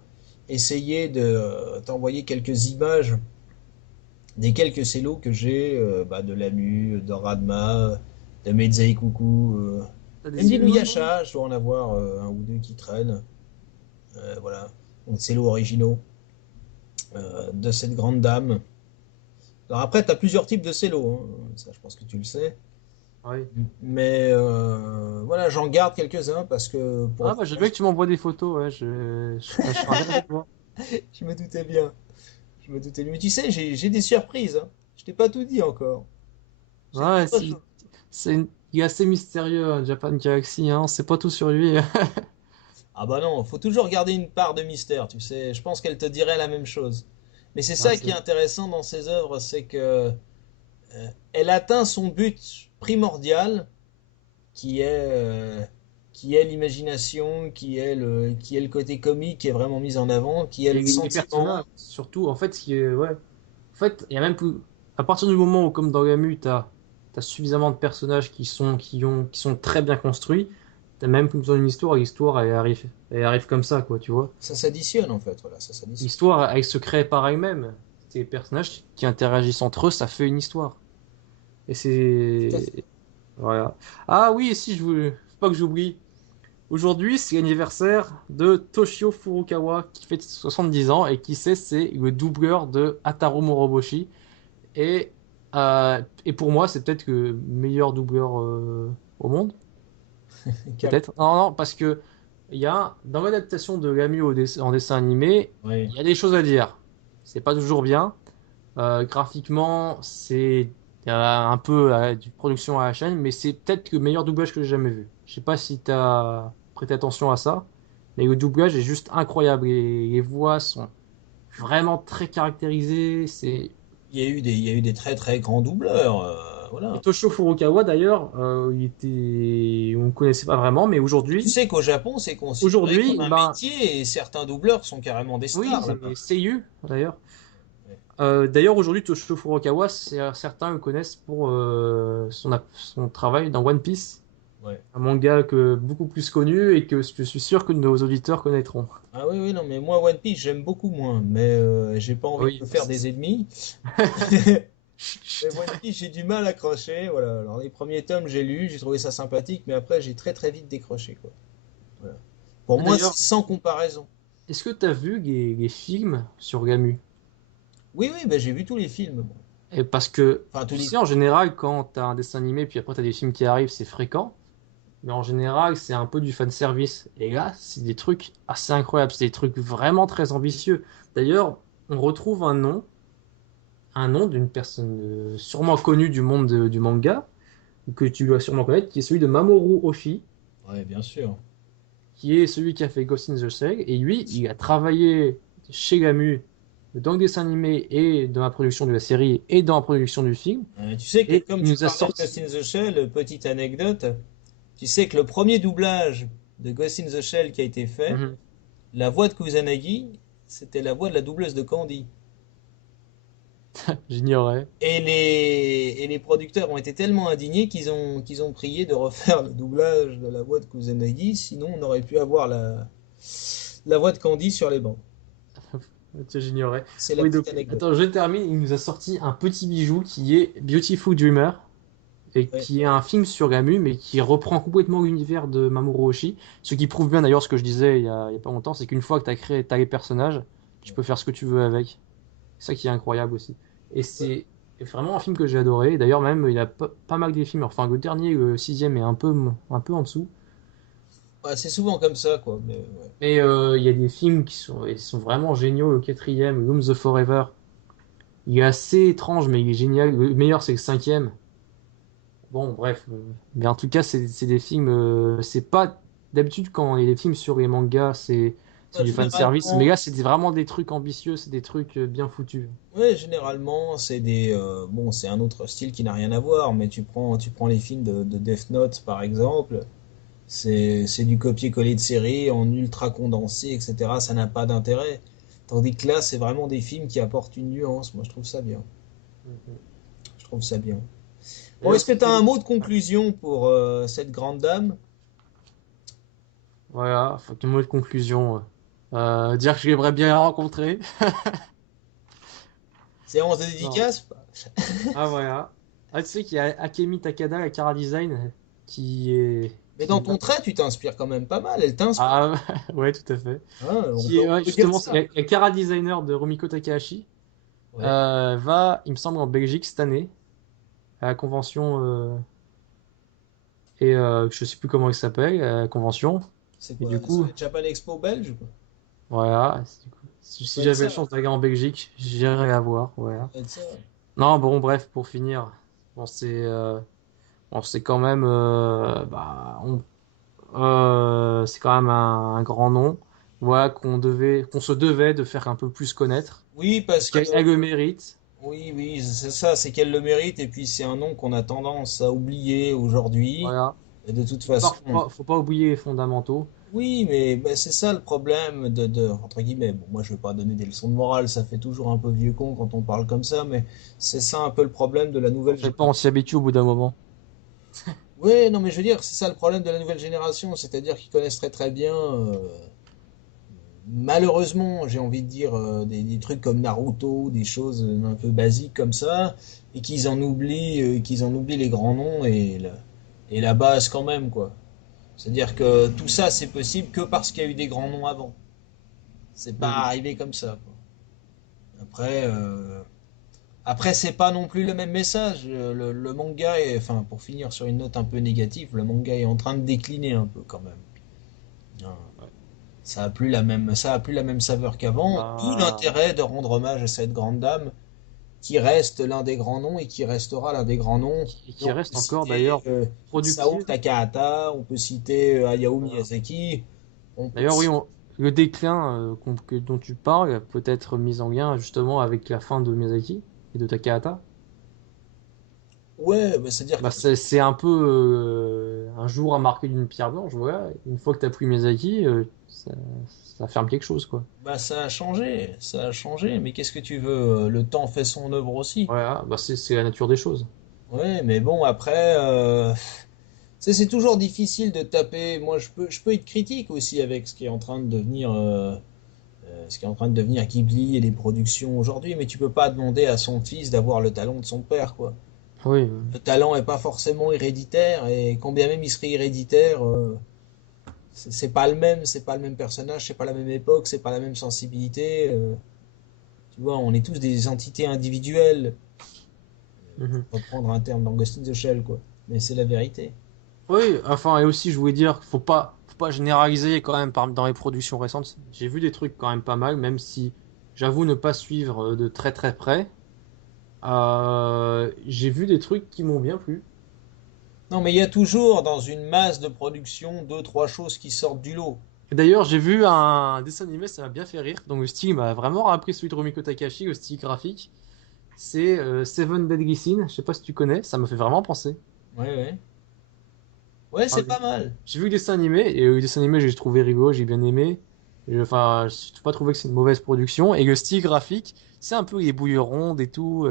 essayer de t'envoyer quelques images des quelques cellos que j'ai de Lamu, de Radma, de Meidzei Coucou, T'as même des illusions? d'Inuyasha, je dois en avoir un ou deux qui traînent. Voilà, donc cellos originaux de cette grande dame. Alors après, tu as plusieurs types de cellos, hein, ça je pense que tu le sais. Oui. Mais voilà, j'en garde quelques-uns parce que pour Ah bah, j'ai bien que tu m'envoies des photos, ouais, je serais intéressé de voir. je me doutais bien. Je me doutais bien. Mais tu sais, j'ai des surprises, hein. Je t'ai pas tout dit encore. J'ai Ouais, d'autres si, choses. il est assez mystérieux, Japan Galaxy, hein, c'est pas tout sur lui. Ah bah non, faut toujours garder une part de mystère, tu sais. Je pense qu'elle te dirait la même chose. Mais c'est Ah, ça qui est intéressant dans ses œuvres, c'est que elle atteint son but primordial, qui est euh, qui est l'imagination, qui est le côté comique qui est vraiment mis en avant, qui est et le les sentiment. personnages, surtout, en fait, ce qui est, ouais. En fait, il y a même plus, à partir du moment où, comme dans Gamu, t'as suffisamment de personnages qui sont très bien construits, t'as même plus besoin d'une histoire, l'histoire elle arrive comme ça, quoi, tu vois. Ça s'additionne en fait, voilà, ça s'additionne. L'histoire, elle se crée par elle-même. Ces personnages qui interagissent entre eux, ça fait une histoire. Et Tout à fait. c'est. Voilà. Ah oui, et si je voulais. Faut pas que j'oublie. Aujourd'hui, c'est l'anniversaire de Toshio Furukawa qui fait 70 ans et qui sait, c'est le doubleur de Ataru Moroboshi. Et pour moi, c'est peut-être le meilleur doubleur au monde. Peut-être. Non, non, parce que dans l'adaptation de Gamu en dessin animé, Oui. il y a des choses à dire. C'est pas toujours bien. Graphiquement, c'est un peu du production à la chaîne, mais c'est peut-être le meilleur doublage que j'ai jamais vu. Je sais pas si tu as prêté attention à ça, mais le doublage est juste incroyable. Les voix sont vraiment très caractérisées. Il y a eu des très très grands doubleurs, Et voilà. Toshio Furukawa d'ailleurs, on ne connaissait pas vraiment, mais Et tu sais qu'au Japon, c'est considéré comme un ben, métier et certains doubleurs sont carrément des oui, stars là-bas. c'est Seiyu d'ailleurs. Ouais. D'ailleurs, aujourd'hui, Toshio Furukawa, certains le connaissent pour son travail dans One Piece, Ouais. un manga beaucoup plus connu et que je suis sûr que nos auditeurs connaîtront. Ah oui, oui, non, mais moi, One Piece, j'aime beaucoup moins, mais j'ai pas envie de Oui. me faire des ennemis. Mais One Piece, j'ai du mal à accrocher, voilà. Alors, les premiers tomes, j'ai lu, j'ai trouvé ça sympathique, mais après, j'ai très très vite décroché, quoi. Voilà. Pour moi, c'est D'ailleurs, sans comparaison. est-ce que tu as vu les films sur Gamu? Oui, oui, bah, j'ai vu tous les films, moi. Et parce que, Enfin, tous tu les... sais, en général, quand tu as un dessin animé, puis après tu as des films qui arrivent, c'est fréquent. Mais en général, c'est un peu du fan service. Et là, c'est des trucs assez incroyables. C'est des trucs vraiment très ambitieux. D'ailleurs, on retrouve un nom d'une personne sûrement connue du monde du manga, que tu dois sûrement connaître, qui est celui de Mamoru Oshii, Ouais, bien sûr. qui est celui qui a fait Ghost in the Shell. Et lui, il a travaillé chez Gamu dans le dessin animé et dans la production de la série et dans la production du film. Tu sais que Et comme il tu nous a parlais de Ghost sorti. in the Shell, petite anecdote, tu sais que le premier doublage de Ghost in the Shell qui a été fait, Mhm. la voix de Kusanagi, c'était la voix de la doubleuse de Candy. J'ignorais. Et les producteurs ont été tellement indignés qu'ils ont prié de refaire le doublage de la voix de Kusanagi, sinon on aurait pu avoir la voix de Candy sur les bancs. Tiens, j'ignorais. C'est la Oui, petite donc, anecdote. attends, je termine. Il nous a sorti un petit bijou qui est Beautiful Dreamer, et Ouais. qui est un film sur Gamu, mais qui reprend complètement l'univers de Mamoru Oshii. Ce qui prouve bien d'ailleurs ce que je disais il y a pas longtemps, c'est qu'une fois que tu as créé, t'as les personnages, tu peux faire ce que tu veux avec. C'est ça qui est incroyable aussi. Et c'est vraiment un film que j'ai adoré. D'ailleurs, même, il a pas mal des films. Enfin, le dernier, le sixième, est un peu en dessous. Ouais, c'est souvent comme ça, quoi. Mais, ouais. Mais il y a des films ils sont vraiment géniaux. Le quatrième, Loom the Forever, il est assez étrange, mais il est génial. Le meilleur, c'est le cinquième. Bon, bref. Mais en tout cas, c'est des films. C'est pas. D'habitude, quand il y a des films sur les mangas, c'est Bah, du fan service. Mais généralement, là, c'est vraiment des trucs ambitieux, c'est des trucs bien foutus. ouais, généralement, c'est des, bon, c'est un autre style qui n'a rien à voir, mais tu prends les films de Death Note, par exemple. C'est du copier-coller de série en ultra condensé, etc. Ça n'a pas d'intérêt. Tandis que là, c'est vraiment des films qui apportent une nuance. Moi, je trouve ça bien. Mhm. Je trouve ça bien. Bon, D'ailleurs, est-ce que tu as un c'était. mot de conclusion pour cette grande dame? Voilà, faut que mot de conclusion. Dire que j'aimerais bien la rencontrer. Séance de Non. dédicace? Ah, voilà. Ah, tu sais qu'il y a Akemi Takada, la Cara Design, qui est. Mais dans Qui ton trait, tu t'inspires quand même pas mal. Elle t'inspire. Ah, ouais, tout à fait. Hein, Ouais, on peut dire justement, ça. la Cara Designer de Rumiko Takahashi Ouais. va, il me semble, en Belgique cette année, à la convention. Je sais plus comment il s'appelle, la convention. C'est Et quoi? du C'est coup, le Japan Expo belge, quoi? voilà. Du coup, Ça si doit être j'avais la ça. chance d'aller en Belgique, j'irais la voir. Ça Voilà. doit être ça. Non, bon, bref, pour finir, bon, c'est quand même, c'est quand même un grand nom. Voilà, qu'on se devait de faire un peu plus connaître. Oui, parce Parce que qu'elle le mérite. oui, oui, c'est ça, c'est qu'elle le mérite, et puis c'est un nom qu'on a tendance à oublier aujourd'hui. Voilà. Et de toute D'une façon, part, faut pas oublier les fondamentaux. oui, mais bah, c'est ça le problème entre guillemets. Bon, moi, je vais pas donner des leçons de morale, ça fait toujours un peu vieux con quand on parle comme ça, mais c'est ça un peu le problème de la On nouvelle fait pas, on génération. s'y habitue au bout d'un moment. Ouais, non, mais je veux dire, c'est ça le problème de la nouvelle génération, c'est-à-dire qu'ils connaissent très très bien, malheureusement, j'ai envie de dire, des trucs comme Naruto, des choses un peu basiques comme ça, et qu'ils en oublient les grands noms et la base quand même, quoi. C'est-à-dire que tout ça, c'est possible que parce qu'il y a eu des grands noms avant. C'est pas Mhm. arrivé comme ça, quoi. Après, après, c'est pas non plus le même message. Le manga est, enfin, pour finir sur une note un peu négative, le manga est en train de décliner un peu quand même. Hein. Ouais. Ça a plus la même saveur qu'avant. D'où Bah, l'intérêt de rendre hommage à cette grande dame qui reste l'un des grands noms et qui restera l'un des grands noms. Et qui on peut reste encore citer d'ailleurs Isao productive. Takahata, on peut citer Hayao Voilà. Miyazaki, on peut D'ailleurs, oui, citer... le déclin dont tu parles peut être mis en lien justement avec la fin de Miyazaki et de Takahata. Ouais, bah, c'est-à-dire que Bah, c'est un peu un jour à marquer d'une pierre blanche. Voilà. Une fois que tu as pris Miyazaki, ça ferme quelque chose, quoi. bah, ça a changé, mais qu'est-ce que tu veux? Le temps fait son œuvre aussi. Voilà, bah, c'est la nature des choses. Ouais, mais bon, après, c'est toujours difficile de taper. Moi, je peux être critique aussi avec ce qui est en train de devenir, ce qui est en train de devenir Ghibli et les productions aujourd'hui, mais tu peux pas demander à son fils d'avoir le talent de son père, quoi. Oui, Le talent est pas forcément héréditaire, et quand bien même il serait héréditaire, c'est pas le même personnage, c'est pas la même époque, c'est pas la même sensibilité. Tu vois, on est tous des entités individuelles. mhm. Pour reprendre un terme d'Augustin in the Shell, quoi. Mais c'est la vérité. Oui, enfin, et aussi, je voulais dire qu'il faut pas généraliser quand même dans les productions récentes. J'ai vu des trucs quand même pas mal, même si j'avoue ne pas suivre de très très près. J'ai vu des trucs qui m'ont bien plu. Non, mais il y a toujours dans une masse de production deux, trois choses qui sortent du lot. Et d'ailleurs, j'ai vu un dessin animé, ça m'a bien fait rire. Donc le style m'a vraiment rappelé celui de Rumiko Takahashi, le style graphique. C'est Seven Deadly Sins, je sais pas si tu connais, ça me fait vraiment penser. Ouais, ouais. Ouais, Enfin, c'est pas mal. j'ai vu le dessin animé, et le dessin animé, j'ai trouvé rigolo, j'ai bien aimé. Enfin, je n'ai pas trouvé que c'est une mauvaise production. Et le style graphique, c'est un peu les bouilles rondes et tout.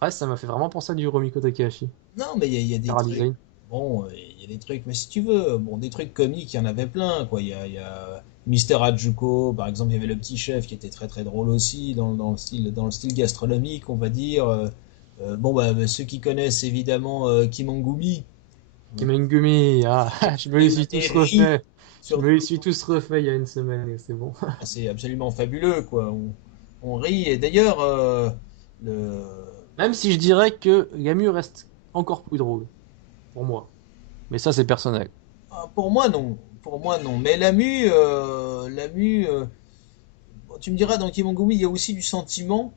Ouais, ça m'a fait vraiment penser à du Rumiko Takahashi. Non, mais il y a des Cara trucs. design. Bon, il y a des trucs, mais si tu veux, bon, des trucs comiques, il y en avait plein, quoi. Il y a Mister Hajuko, par exemple, il y avait le petit chef qui était très très drôle aussi, dans le style gastronomique, on va dire. Bon, bah, ceux qui connaissent évidemment Kimangumi, Kimengumi, ah, je me les suis des tous riz refaits. Je sur me les suis tous refaits il y a une semaine, et c'est bon. ah, c'est absolument fabuleux, quoi. On rit. Et d'ailleurs, le... Même si je dirais que Gamu reste encore plus drôle, pour moi. Mais ça, c'est personnel. pour moi, non. Pour moi, non. Mais Lamu, bon, tu me diras, dans Kimongumi, il y a aussi du sentiment.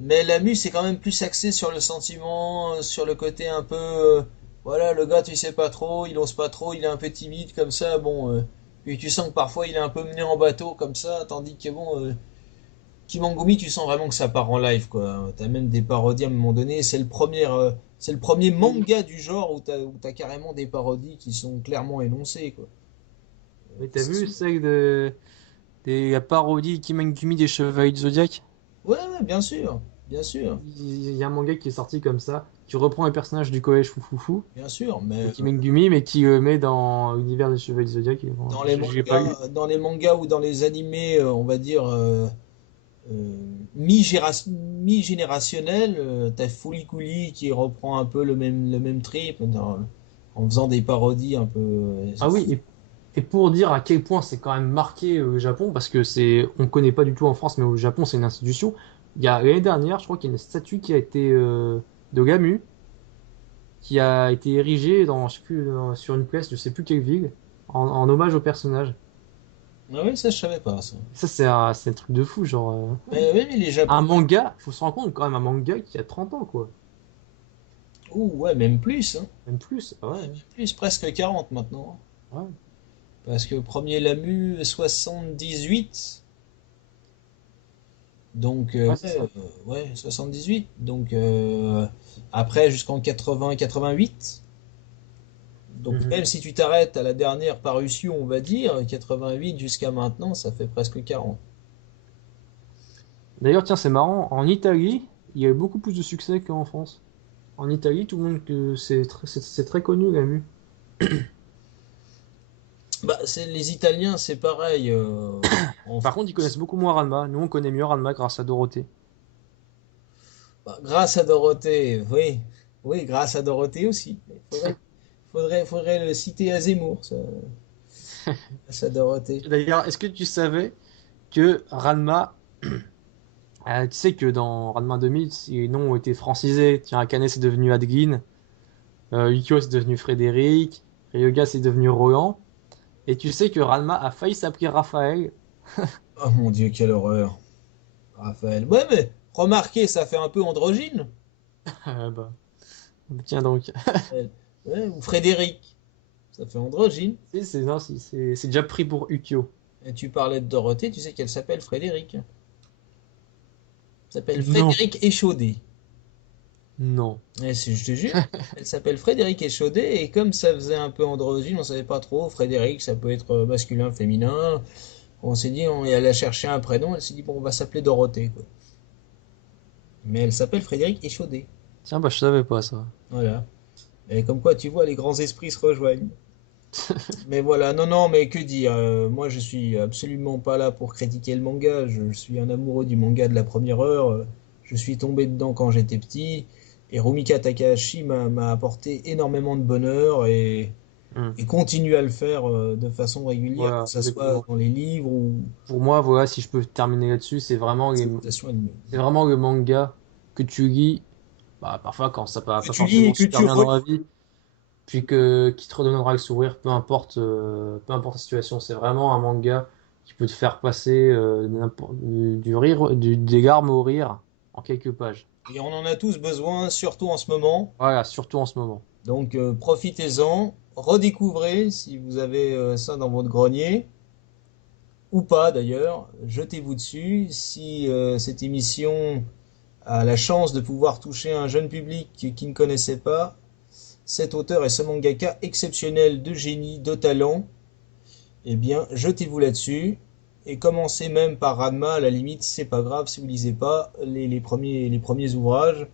Mais Lamu, c'est quand même plus axé sur le sentiment, sur le côté un peu. Voilà, le gars, tu sais pas trop, il ose pas trop, il est un peu timide, comme ça. Bon. Puis tu sens que parfois, il est un peu mené en bateau, comme ça. Tandis que, bon. Kimangumi, tu sens vraiment que ça part en live, quoi. T'as même des parodies à un moment donné. C'est le premier Oui. manga du genre où t'as carrément des parodies qui sont clairement énoncées, quoi. Mais t'as C'est vu sûr. celle la parodie Kimengumi des Chevaliers du Zodiaque? Ouais, ouais, bien sûr, bien sûr, Il y a un manga qui est sorti comme ça, qui reprend les personnages du collège Foufoufou bien sûr. de Mais Kimengumi, mais qui le met dans l'univers des Chevaliers du Zodiaque. Et bon, j'ai pas lu. dans les mangas ou dans les animés, on va dire mi-générationnels, t'as Fooly Cooly qui reprend un peu le même trip en faisant des parodies un peu. Ah oui, et pour dire à quel point c'est quand même marqué au Japon, parce que on connaît pas du tout en France, mais au Japon c'est une institution. Il y a l'année dernière, je crois qu'il y a une statue qui a été de Gamu, qui a été érigée dans, je sais plus, sur une place, je sais plus quelle ville, en hommage au personnage. Ah oui, ça je savais pas ça. Ça c'est un truc de fou, genre Mais oui, mais les un Japonais. manga, faut se rendre compte quand même un manga qui a 30 ans quoi, Ouh, ouais, même plus, hein. même plus. Ah Ouais, ouais, même plus, presque 40 maintenant. ouais. Parce que premier Lamu, 78. Donc, Ouais, c'est ça. ouais, 78. Donc, après, jusqu'en 80, 88. Donc, Mhm. même si tu t'arrêtes à la dernière parution, on va dire, 88 jusqu'à maintenant, ça fait presque 40. D'ailleurs, tiens, c'est marrant, en Italie, il y a eu beaucoup plus de succès qu'en France. En Italie, tout le monde, c'est très connu, la mue. Bah, les Italiens, c'est pareil. En Par contre, ils connaissent France. beaucoup moins Ranma. Nous, on connaît mieux Ranma grâce à Dorothée. Bah, grâce à Dorothée, oui. Oui, grâce à Dorothée aussi. Faudrait le citer à Zemmour, ça, grâce à Dorothée. D'ailleurs, est-ce que tu savais que Ranma, tu sais que dans Ranma 2000, les noms ont été francisés. Tiens, Akane c'est devenu Adgin, Yukio c'est devenu Frédéric, Ryoga c'est devenu Rohan. Et tu sais que Ranma a failli s'appeler Raphaël. Oh mon Dieu, quelle horreur. Raphaël. Ouais, mais remarquez, ça fait un peu androgyne. Bah, tiens donc. Raphaël. Ouais, ou Frédéric. Ça fait androgyne. Non, c'est déjà pris pour Ukyo. Et tu parlais de Dorothée, tu sais qu'elle s'appelle Frédéric. Elle s'appelle Non, Frédéric Échaudé. non. Je te jure, elle s'appelle Frédéric Échaudé, et comme ça faisait un peu androgyne, on savait pas trop. Frédéric, ça peut être masculin, féminin. On s'est dit, elle a cherché un prénom, elle s'est dit, bon, on va s'appeler Dorothée, quoi. Mais elle s'appelle Frédéric Échaudé. Tiens, bah je savais pas ça. Voilà. Et comme quoi, tu vois, les grands esprits se rejoignent. Mais voilà, non, non, mais que dire, moi, je suis absolument pas là pour critiquer le manga. Je suis un amoureux du manga de la première heure. Je suis tombé dedans quand j'étais petit. Et Rumika Takahashi m'a apporté énormément de bonheur Hmm. et continue à le faire de façon régulière, que Voilà, ce soit exactement. dans les livres ou Pour moi, voilà, si je peux terminer là-dessus, les adaptations animées. c'est vraiment le manga que tu lis, bah, parfois quand ça va Que pas tu lis forcément et que super tu bien dans la relis. vie, puis qui te redonnera le sourire, peu importe la situation. C'est vraiment un manga qui peut te faire passer du rire, des larmes au rire en quelques pages. Et on en a tous besoin, surtout en ce moment. Voilà, surtout en ce moment. Donc profitez-en, redécouvrez si vous avez ça dans votre grenier, ou pas d'ailleurs, jetez-vous dessus. Si cette émission a la chance de pouvoir toucher un jeune public qui ne connaissait pas, cet auteur et ce mangaka exceptionnel de génie, de talent, eh bien jetez-vous là-dessus. Et commencez même par Ranma, à la limite, c'est pas grave si vous lisez pas les premiers ouvrages.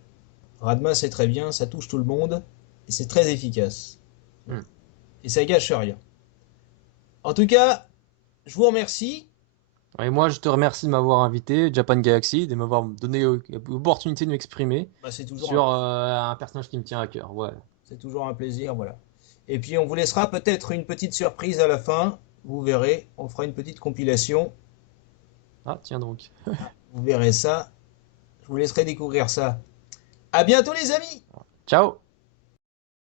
Ranma, c'est très bien, ça touche tout le monde, et c'est très efficace. Hmm. Et ça gâche rien. En tout cas, je vous remercie. Et moi, je te remercie de m'avoir invité, Japan Galaxy, de m'avoir donné l'opportunité de m'exprimer Bah, sur un personnage qui me tient à cœur. Ouais. c'est toujours un plaisir, voilà. Et puis on vous laissera peut-être une petite surprise à la fin. Vous verrez, on fera une petite compilation. Ah, tiens donc. Vous verrez ça. Je vous laisserai découvrir ça. À bientôt les amis. Ciao!